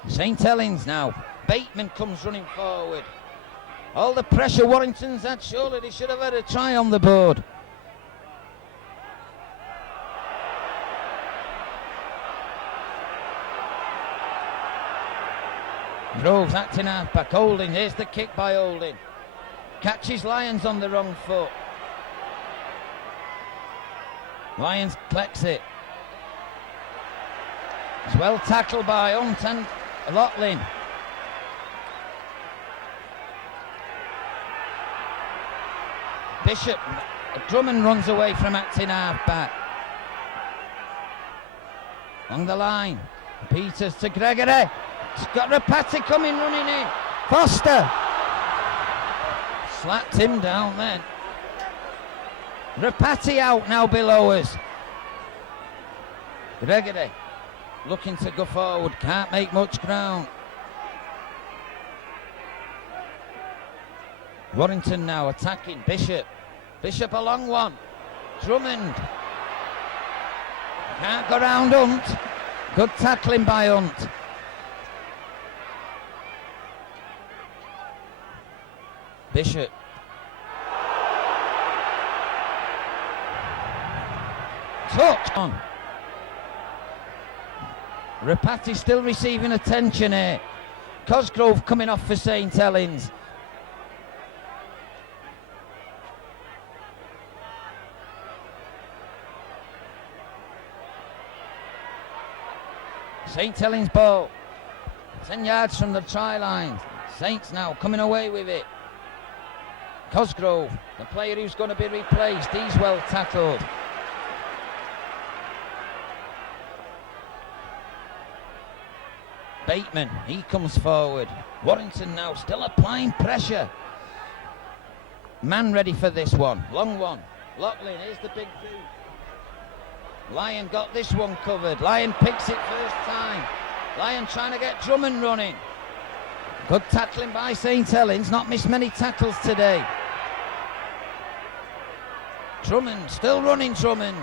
St. Helens now. Bateman comes running forward. All the pressure Warrington's had, surely they should have had a try on the board. Groves acting halfback. Holding, here's the kick by Holding. Catches Lyons on the wrong foot. Lyons collects it. It's well tackled by Hunt and Loughlin. Bishop, Drummond runs away from acting halfback. Along the line, Peters to Gregory. It's got Rapati coming running in. Foster. Slapped him down then. Rapati out now below us. Gregory looking to go forward, can't make much ground. Warrington now attacking Bishop. Bishop a long one. Drummond. Can't go round Hunt. Good tackling by Hunt. Bishop. Touch on. Rapati still receiving attention here. Cosgrove coming off for St. Helens. St. Helens ball. 10 yards from the try line. Saints now coming away with it. Cosgrove, the player who's going to be replaced, he's well tackled. Bateman, he comes forward. Warrington now still applying pressure. Man ready for this one. Long one. Loughlin, here's the big boot. Lyon got this one covered. Lyon picks it first time. Lyon trying to get Drummond running. Good tackling by St. Helens. Not missed many tackles today. Drummond, still running Drummond.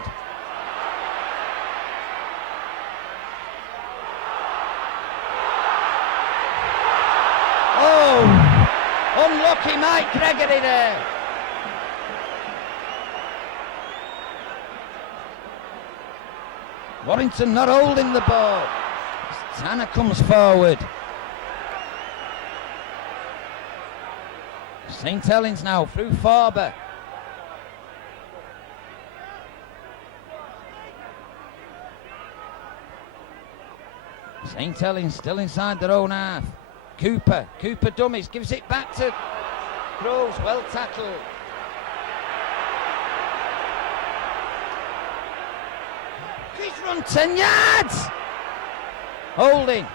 Oh, unlucky Mike Gregory there. Warrington not holding the ball. Tanner comes forward. St. Helens now through Farber. St. Helens still inside their own half. Cooper dummies, gives it back to Groves, well tackled. He's run 10 yards. Holding,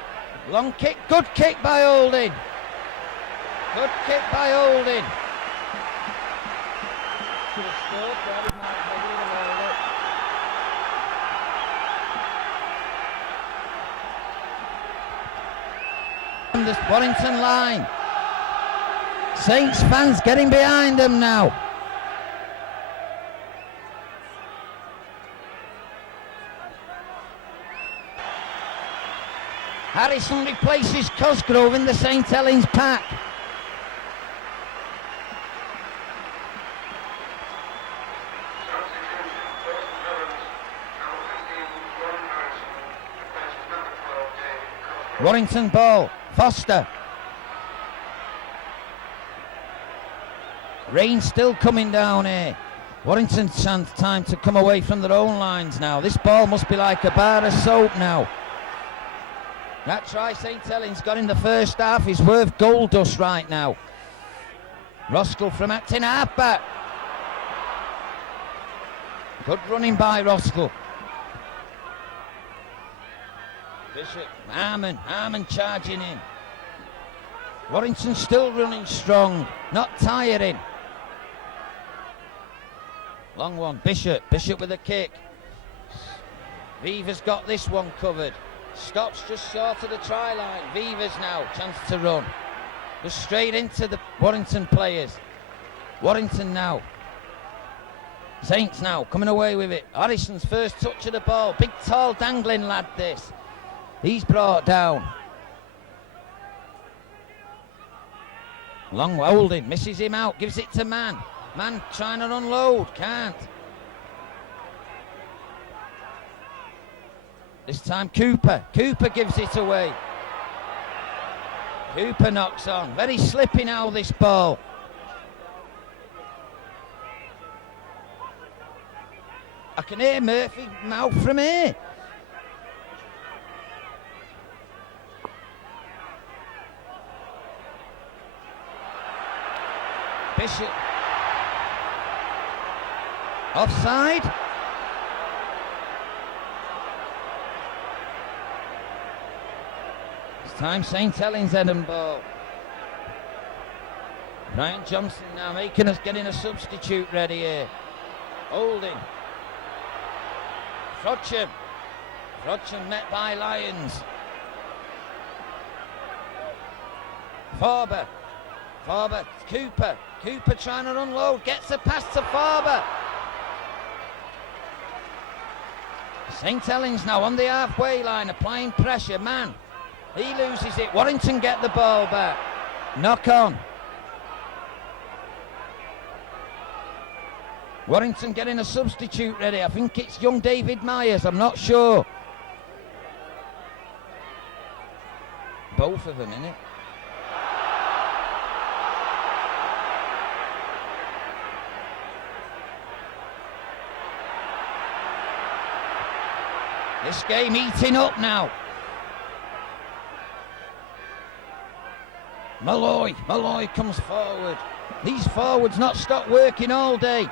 long kick, good kick by Holding. Good kick by Holding. Could have scored, but he might have a little over. On the Warrington line. Saints fans getting behind them now. Harrison replaces Cosgrove in the St Helens pack. Warrington ball, Foster. Rain still coming down here. Warrington's chance time to come away from their own lines now. This ball must be like a bar of soap now. That try St Helens got in the first half is worth gold dust right now. Roskell from acting halfback. Good running by Roskell. Bishop, Harmon charging in. Warrington still running strong, not tiring. Long one, Bishop with a kick. Viva's got this one covered. Stops just short of the try line. Viva's now, chance to run. Just straight into the Warrington players. Warrington now. Saints now, coming away with it. Harrison's first touch of the ball. Big, tall, dangling lad this. He's brought down. Long holding, misses him out, gives it to Man. Man trying to unload, can't. This time Cooper gives it away. Cooper knocks on, very slippy now this ball. I can hear Murphy mouth from here. Bishop. Offside. It's time St Helens Eden ball. Brian Johnson now getting a substitute ready here. Holding. Frodsham met by Lyons. Farber, Cooper trying to unload, gets a pass to Farber. St Helens now on the halfway line, applying pressure. Man, he loses it. Warrington get the ball back. Knock on. Warrington getting a substitute ready. I think it's young David Myers, I'm not sure. Both of them, innit? This game eating up now. Malloy comes forward. These forwards not stopped working all day.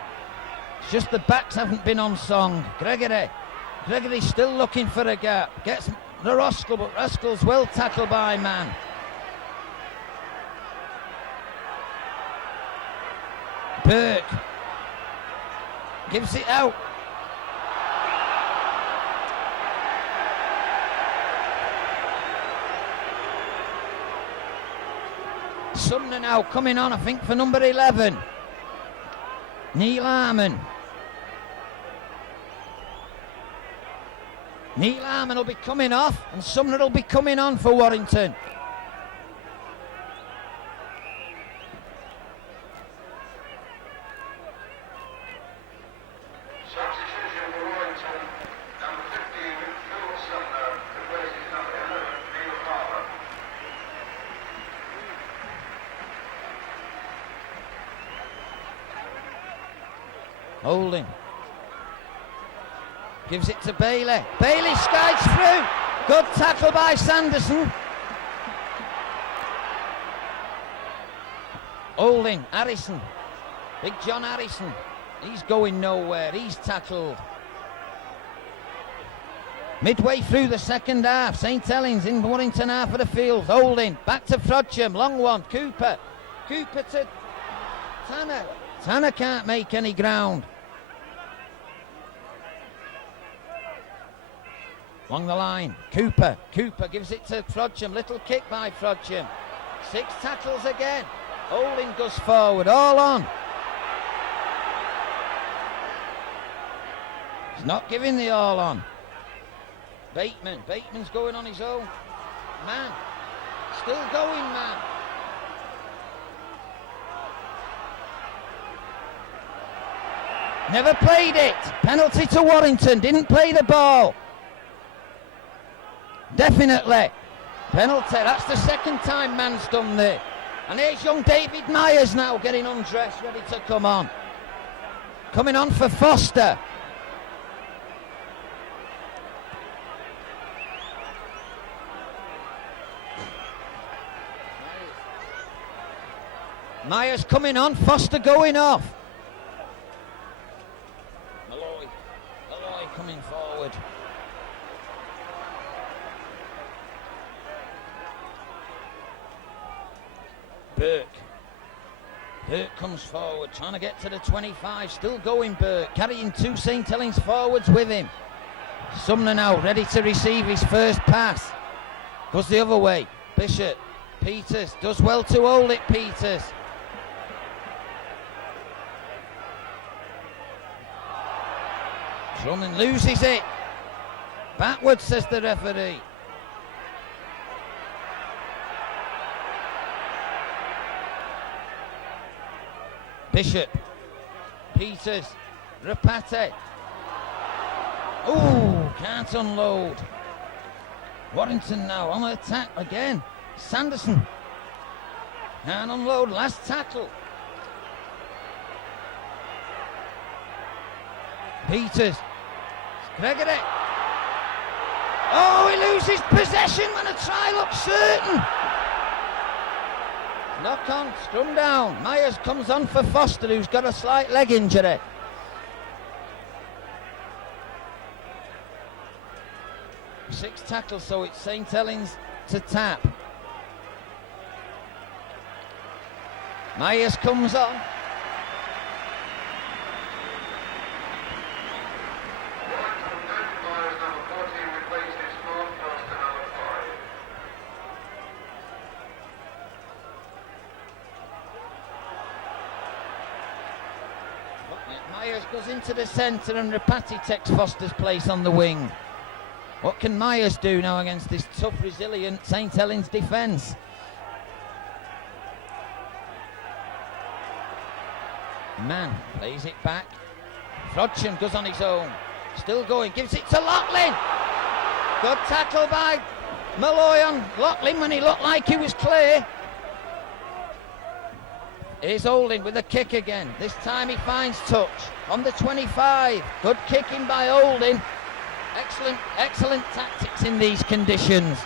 It's just the backs haven't been on song. Gregory's still looking for a gap. Gets the Roskell, but Roskell's well tackled by Man. Burke gives it out. Sumner now coming on, I think, for number 11. Neil Harmon. Neil Harmon will be coming off, and Sumner will be coming on for Warrington. Substitution for Warrington, number 15, Phil Sumner, replaces number 11, Neil Harmon. Holding. Gives it to Bailey. Bailey skies through. Good tackle by Sanderson. Holding. Harrison. Big John Harrison. He's going nowhere. He's tackled. Midway through the second half, St Helens in Warrington half of the field. Holding. Back to Frodsham. Long one. Cooper to Tanner. Tanner can't make any ground. Along the line, Cooper gives it to Frodsham. Little kick by Frodsham. 6 tackles again. Olding goes forward, all on. He's not giving the all on. Bateman's going on his own. Man, still going, man. Never played it. Penalty to Warrington, didn't play the ball. Definitely. Penalty, that's the second time Man's done this. And here's young David Myers now getting undressed, ready to come on. Coming on for Foster. Myers coming on, Foster going off. Malloy coming forward. Burke comes forward, trying to get to the 25, still going Burke, carrying 2 St Helens forwards with him. Sumner now ready to receive his first pass. Goes the other way, Bishop, Peters, does well to hold it, Peters. Drummond loses it. Backwards, says the referee. Bishop, Peters, Rapate. Ooh, can't unload. Warrington now on attack again. Sanderson can't unload, last tackle. Peters, Gregory. Oh, he loses possession when a try looks certain. Knock on, scrum down. Myers comes on for Foster, who's got a slight leg injury. Six tackles, so it's St Helens to tap. Myers comes on. Myers goes into the centre and Rapati takes Foster's place on the wing. What can Myers do now against this tough, resilient St Helens defence? Man plays it back. Frodsham goes on his own. Still going, gives it to Loughlin. Good tackle by Malloy on Loughlin when he looked like he was clear. Here's Olding with a kick again. This time he finds touch on the 25. Good kicking by Olding. Excellent tactics in these conditions.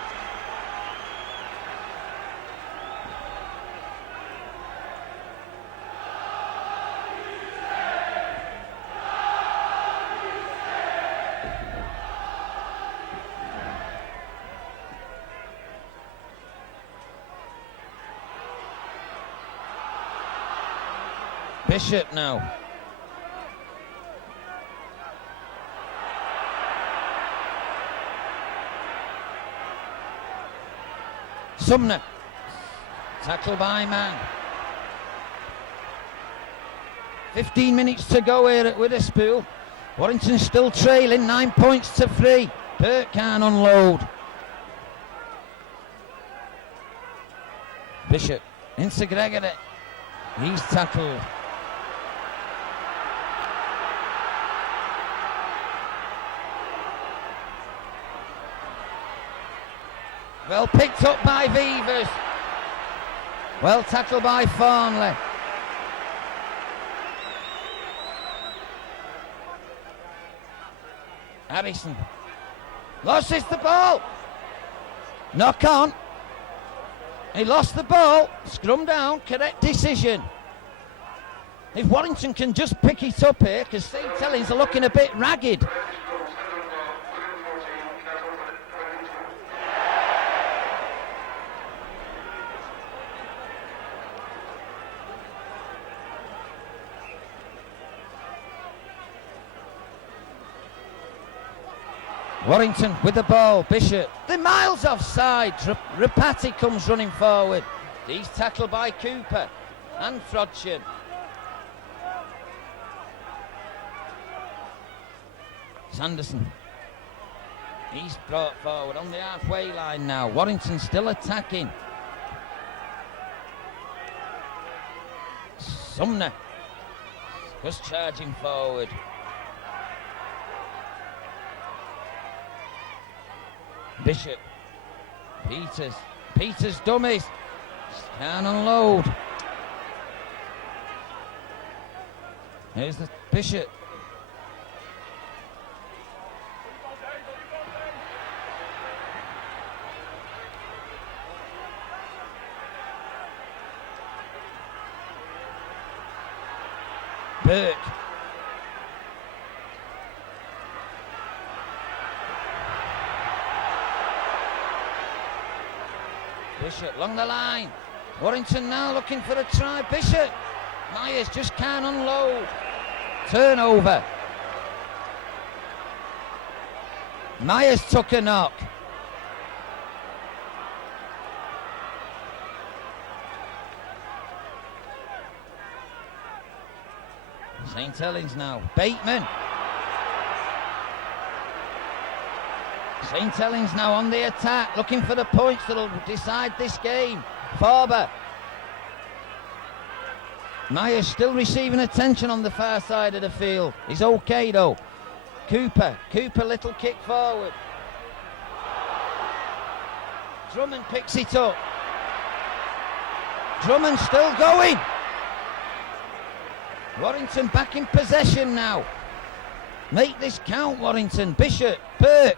Bishop now. Sumner. Tackle by Man. 15 minutes to go here at Witherspoon. Warrington still trailing, 9 points to 3. Burke can't unload. Bishop into Gregory. He's tackled. Well picked up by Beavers. Well tackled by Farnley. Harrison loses the ball. Knock on. He lost the ball. Scrum down. Correct decision. If Warrington can just pick it up here, because St Helens are looking a bit ragged. Warrington with the ball. Bishop. They're miles offside. Rapati comes running forward. He's tackled by Cooper and Frodsham. Sanderson. He's brought forward on the halfway line now. Warrington still attacking. Sumner just charging forward. Bishop. Peters dummies. Can't unload. Here's the Bishop. Burke. Bishop along the line. Warrington now looking for a try. Bishop. Myers just can't unload. Turnover. Myers took a knock. St. Helens now. Bateman. St. Helens now on the attack, looking for the points that'll decide this game. Farber. Myers still receiving attention on the far side of the field. He's okay though. Cooper little kick forward. Drummond picks it up. Drummond still going. Warrington back in possession now. Make this count, Warrington. Bishop, Burke.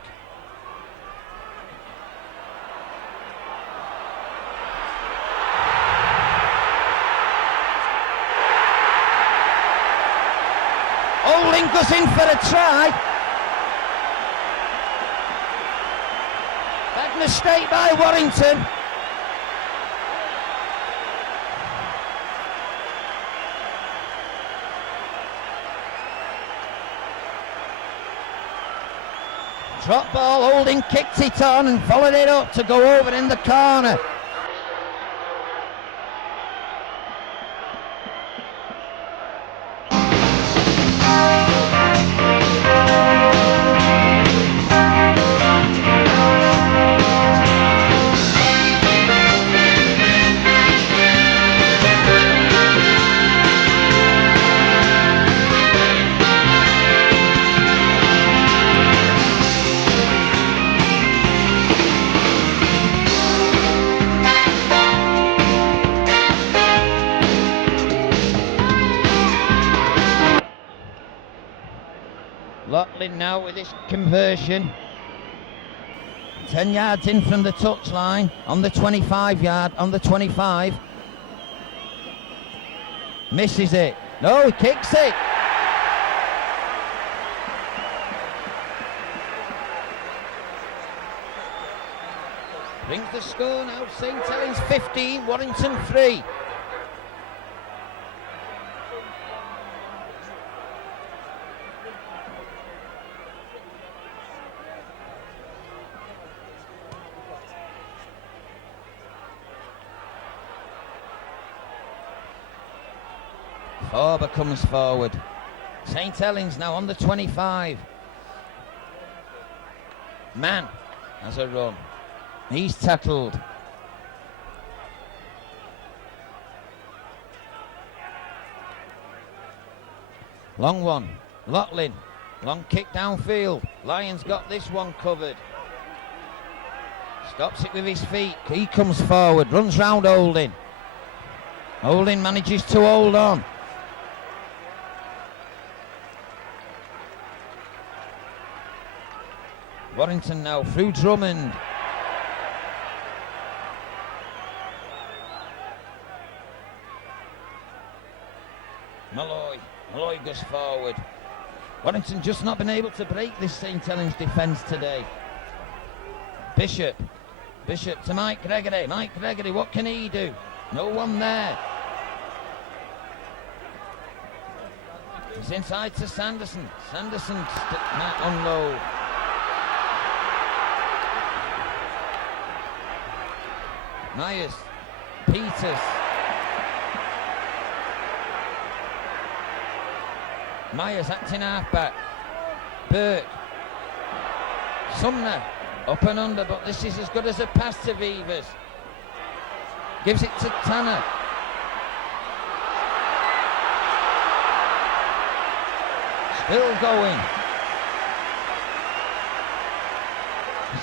Olding goes in for a try. Bad mistake by Warrington. Drop ball, Holding kicked it on and followed it up to go over in the corner. Lotlin now with his conversion. 10 yards in from the touchline on the 25 yard, on the 25. Misses it. No, he kicks it. Brings the score now. St. Helens 15, Warrington 3. Farber comes forward. St. Helens now on the 25. Mann has a run. He's tackled. Long one. Lotlin. Long kick downfield. Lyons got this one covered. Stops it with his feet. He comes forward. Runs round Holding. Holding manages to hold on. Warrington now through Drummond. Malloy goes forward. Warrington just not been able to break this St. Helens defence today. Bishop to Mike Gregory. Mike Gregory, what can he do? No one there. He's inside to Sanderson. Sanderson not unload. Myers, Peters. Myers acting halfback. Burke. Sumner up and under, but this is as good as a pass to Vivers. Gives it to Tanner. Still going.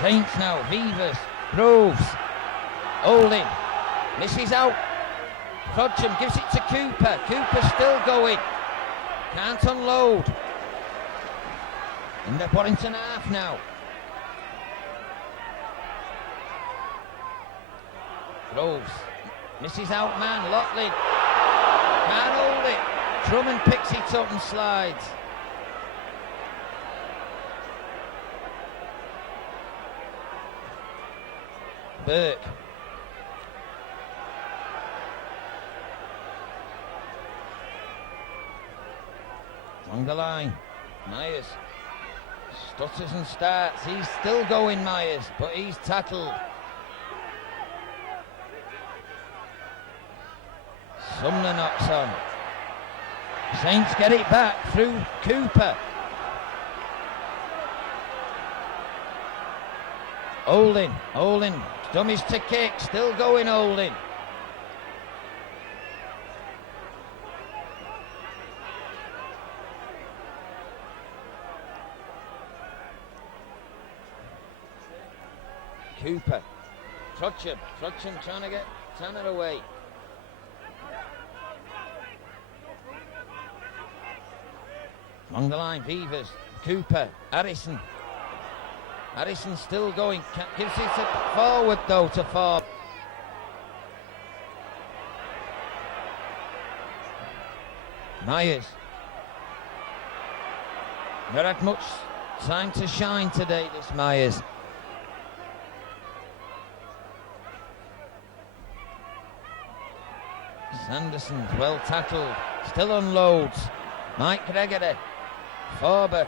Saints now, Vivers, Groves, Olin, misses out. Frodsham gives it to Cooper. Cooper still going. Can't unload. In the Warrington half now. Groves misses out man. Lotley can't hold it. Drummond picks it up and slides. Burke. Along the line. Myers stutters and starts. He's still going, Myers, but he's tackled. Sumner knocks on. Saints get it back through Cooper. Olin, dummies to kick, still going Olin. Cooper, Frodsham trying to get Tanner away. Along the line, Vivers, Cooper, Harrison still going, gives it forward though to Forbes. Myers. Not had much time to shine today, this Myers. Sanderson, well tackled, still unloads. Mike Gregory, Forber.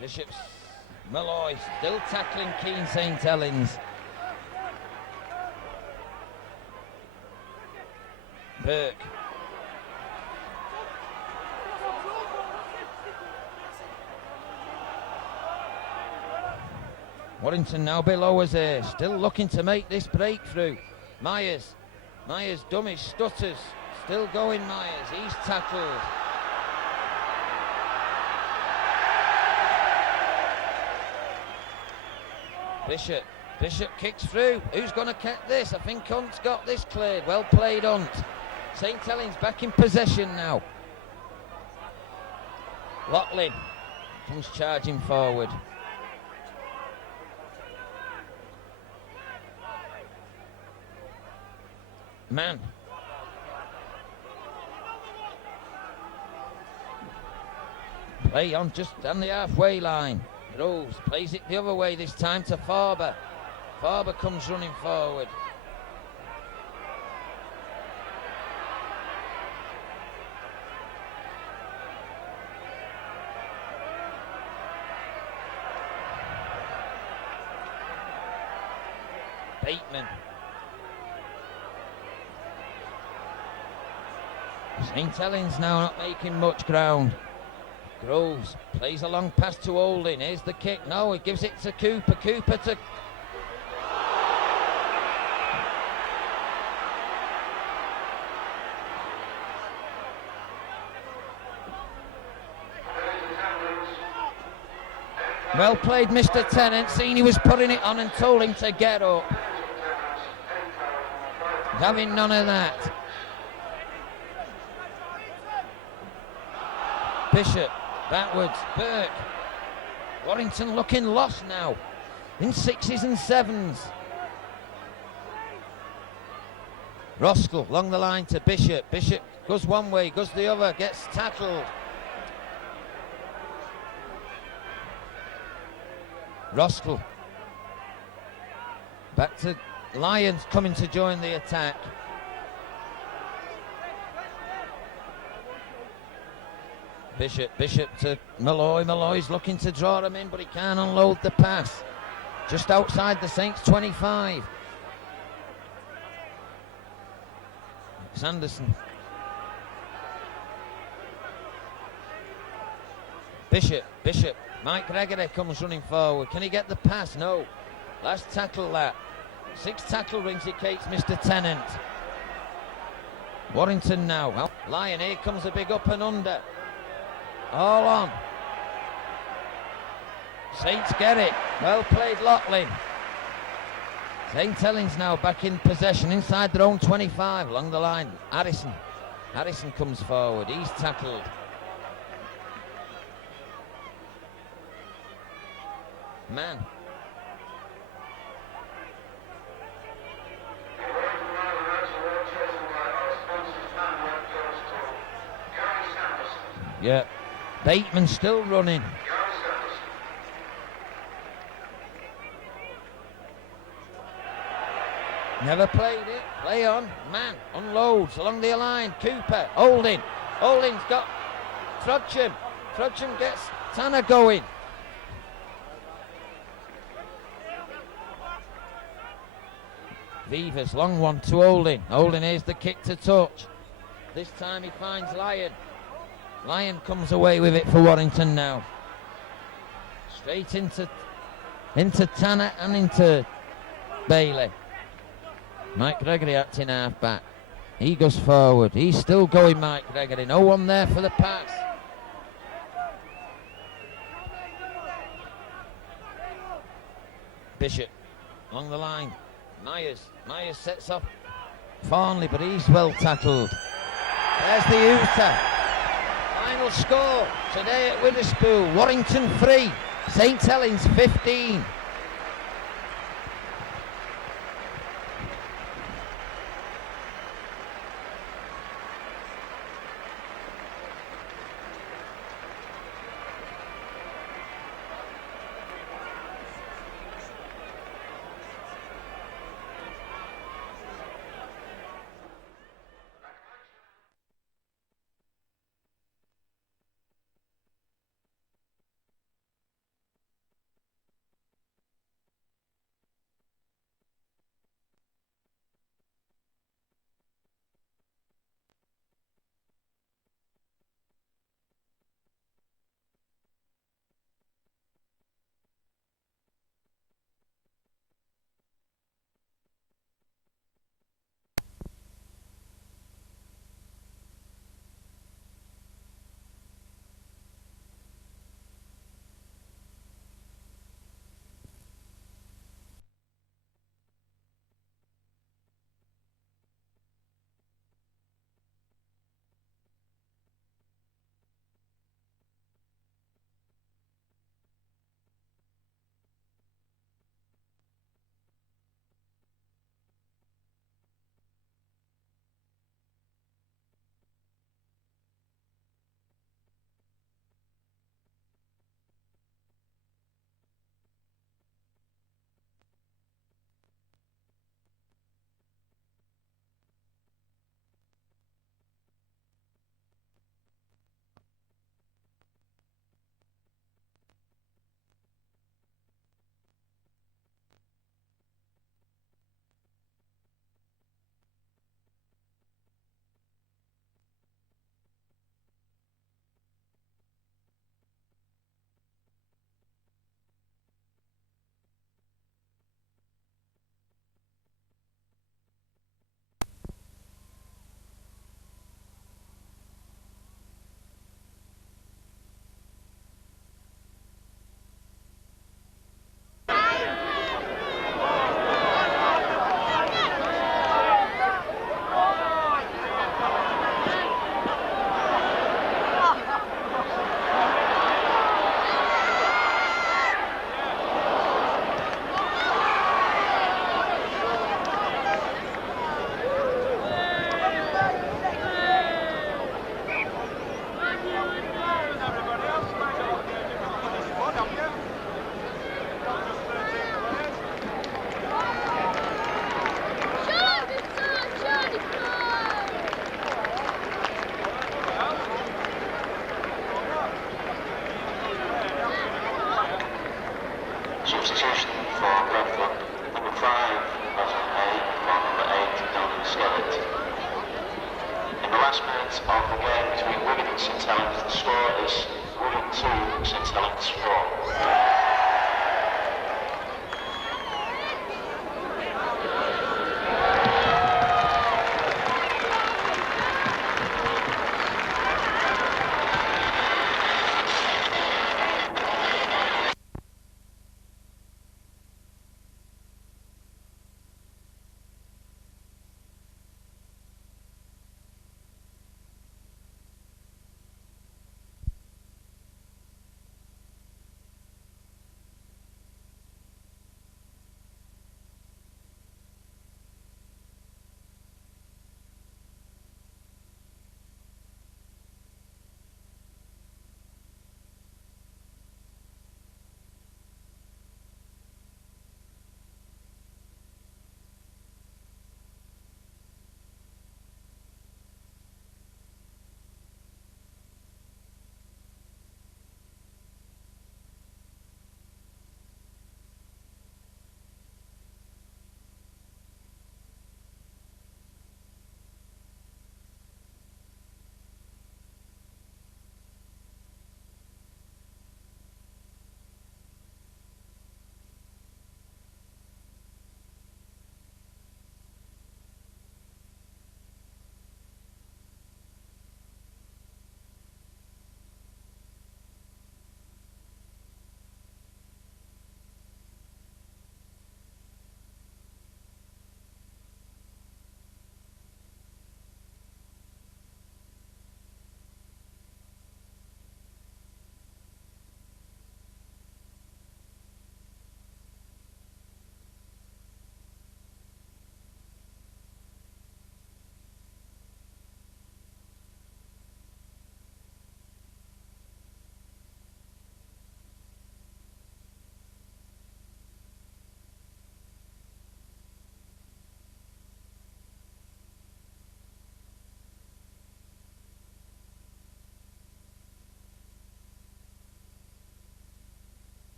Bishop's Malloy still tackling Keane St Helens. Burke. Warrington now below us here, still looking to make this breakthrough. Myers, dummy, stutters, still going Myers, he's tackled. Bishop kicks through. Who's going to catch this? I think Hunt's got this cleared. Well played, Hunt. St Helens back in possession now. Lotley comes charging forward. Man. Play on just on the halfway line. Groves plays it the other way this time to Forber. Forber comes running forward. Bateman. St Helens now not making much ground. Groves plays a long pass to Olin. Here's the kick. No, he gives it to Cooper. Cooper to... Well played, Mr. Tennant. Seen he was putting it on and told him to get up. Having none of that. Bishop. Backwards, Burke. Warrington looking lost now. In sixes and sevens. Roskell along the line to Bishop. Bishop goes one way, goes the other, gets tackled. Roskell. Back to Lyons coming to join the attack. Bishop to Malloy. Malloy's looking to draw him in, but he can't unload the pass. Just outside the Saints 25. Sanderson. Bishop. Mike Gregory comes running forward. Can he get the pass? No. Last tackle that. 6 tackle indicates Mr. Tennant. Warrington now. Well, Lyon, here comes a big up and under. All on. Saints get it. Well played, Lockley. St. Helens now back in possession inside their own 25 along the line. Harrison comes forward. He's tackled. Man. Yeah. Bateman still running. Never played it. Play on. Man unloads along the line. Cooper holding. Holding's got Frodsham. Frodsham gets Tanner going. Vivas, long one to Holding. Holding, here's the kick to touch. This time he finds Lyon. Lyon comes away with it for Warrington now. Straight into Tanner and into Bailey. Mike Gregory acting half back. He goes forward. He's still going, Mike Gregory. No one there for the pass. Bishop along the line. Myers sets off Farnley, but he's well tackled. There's the Utah. Final score today at Witherspoon. Warrington 3, St. Helens 15.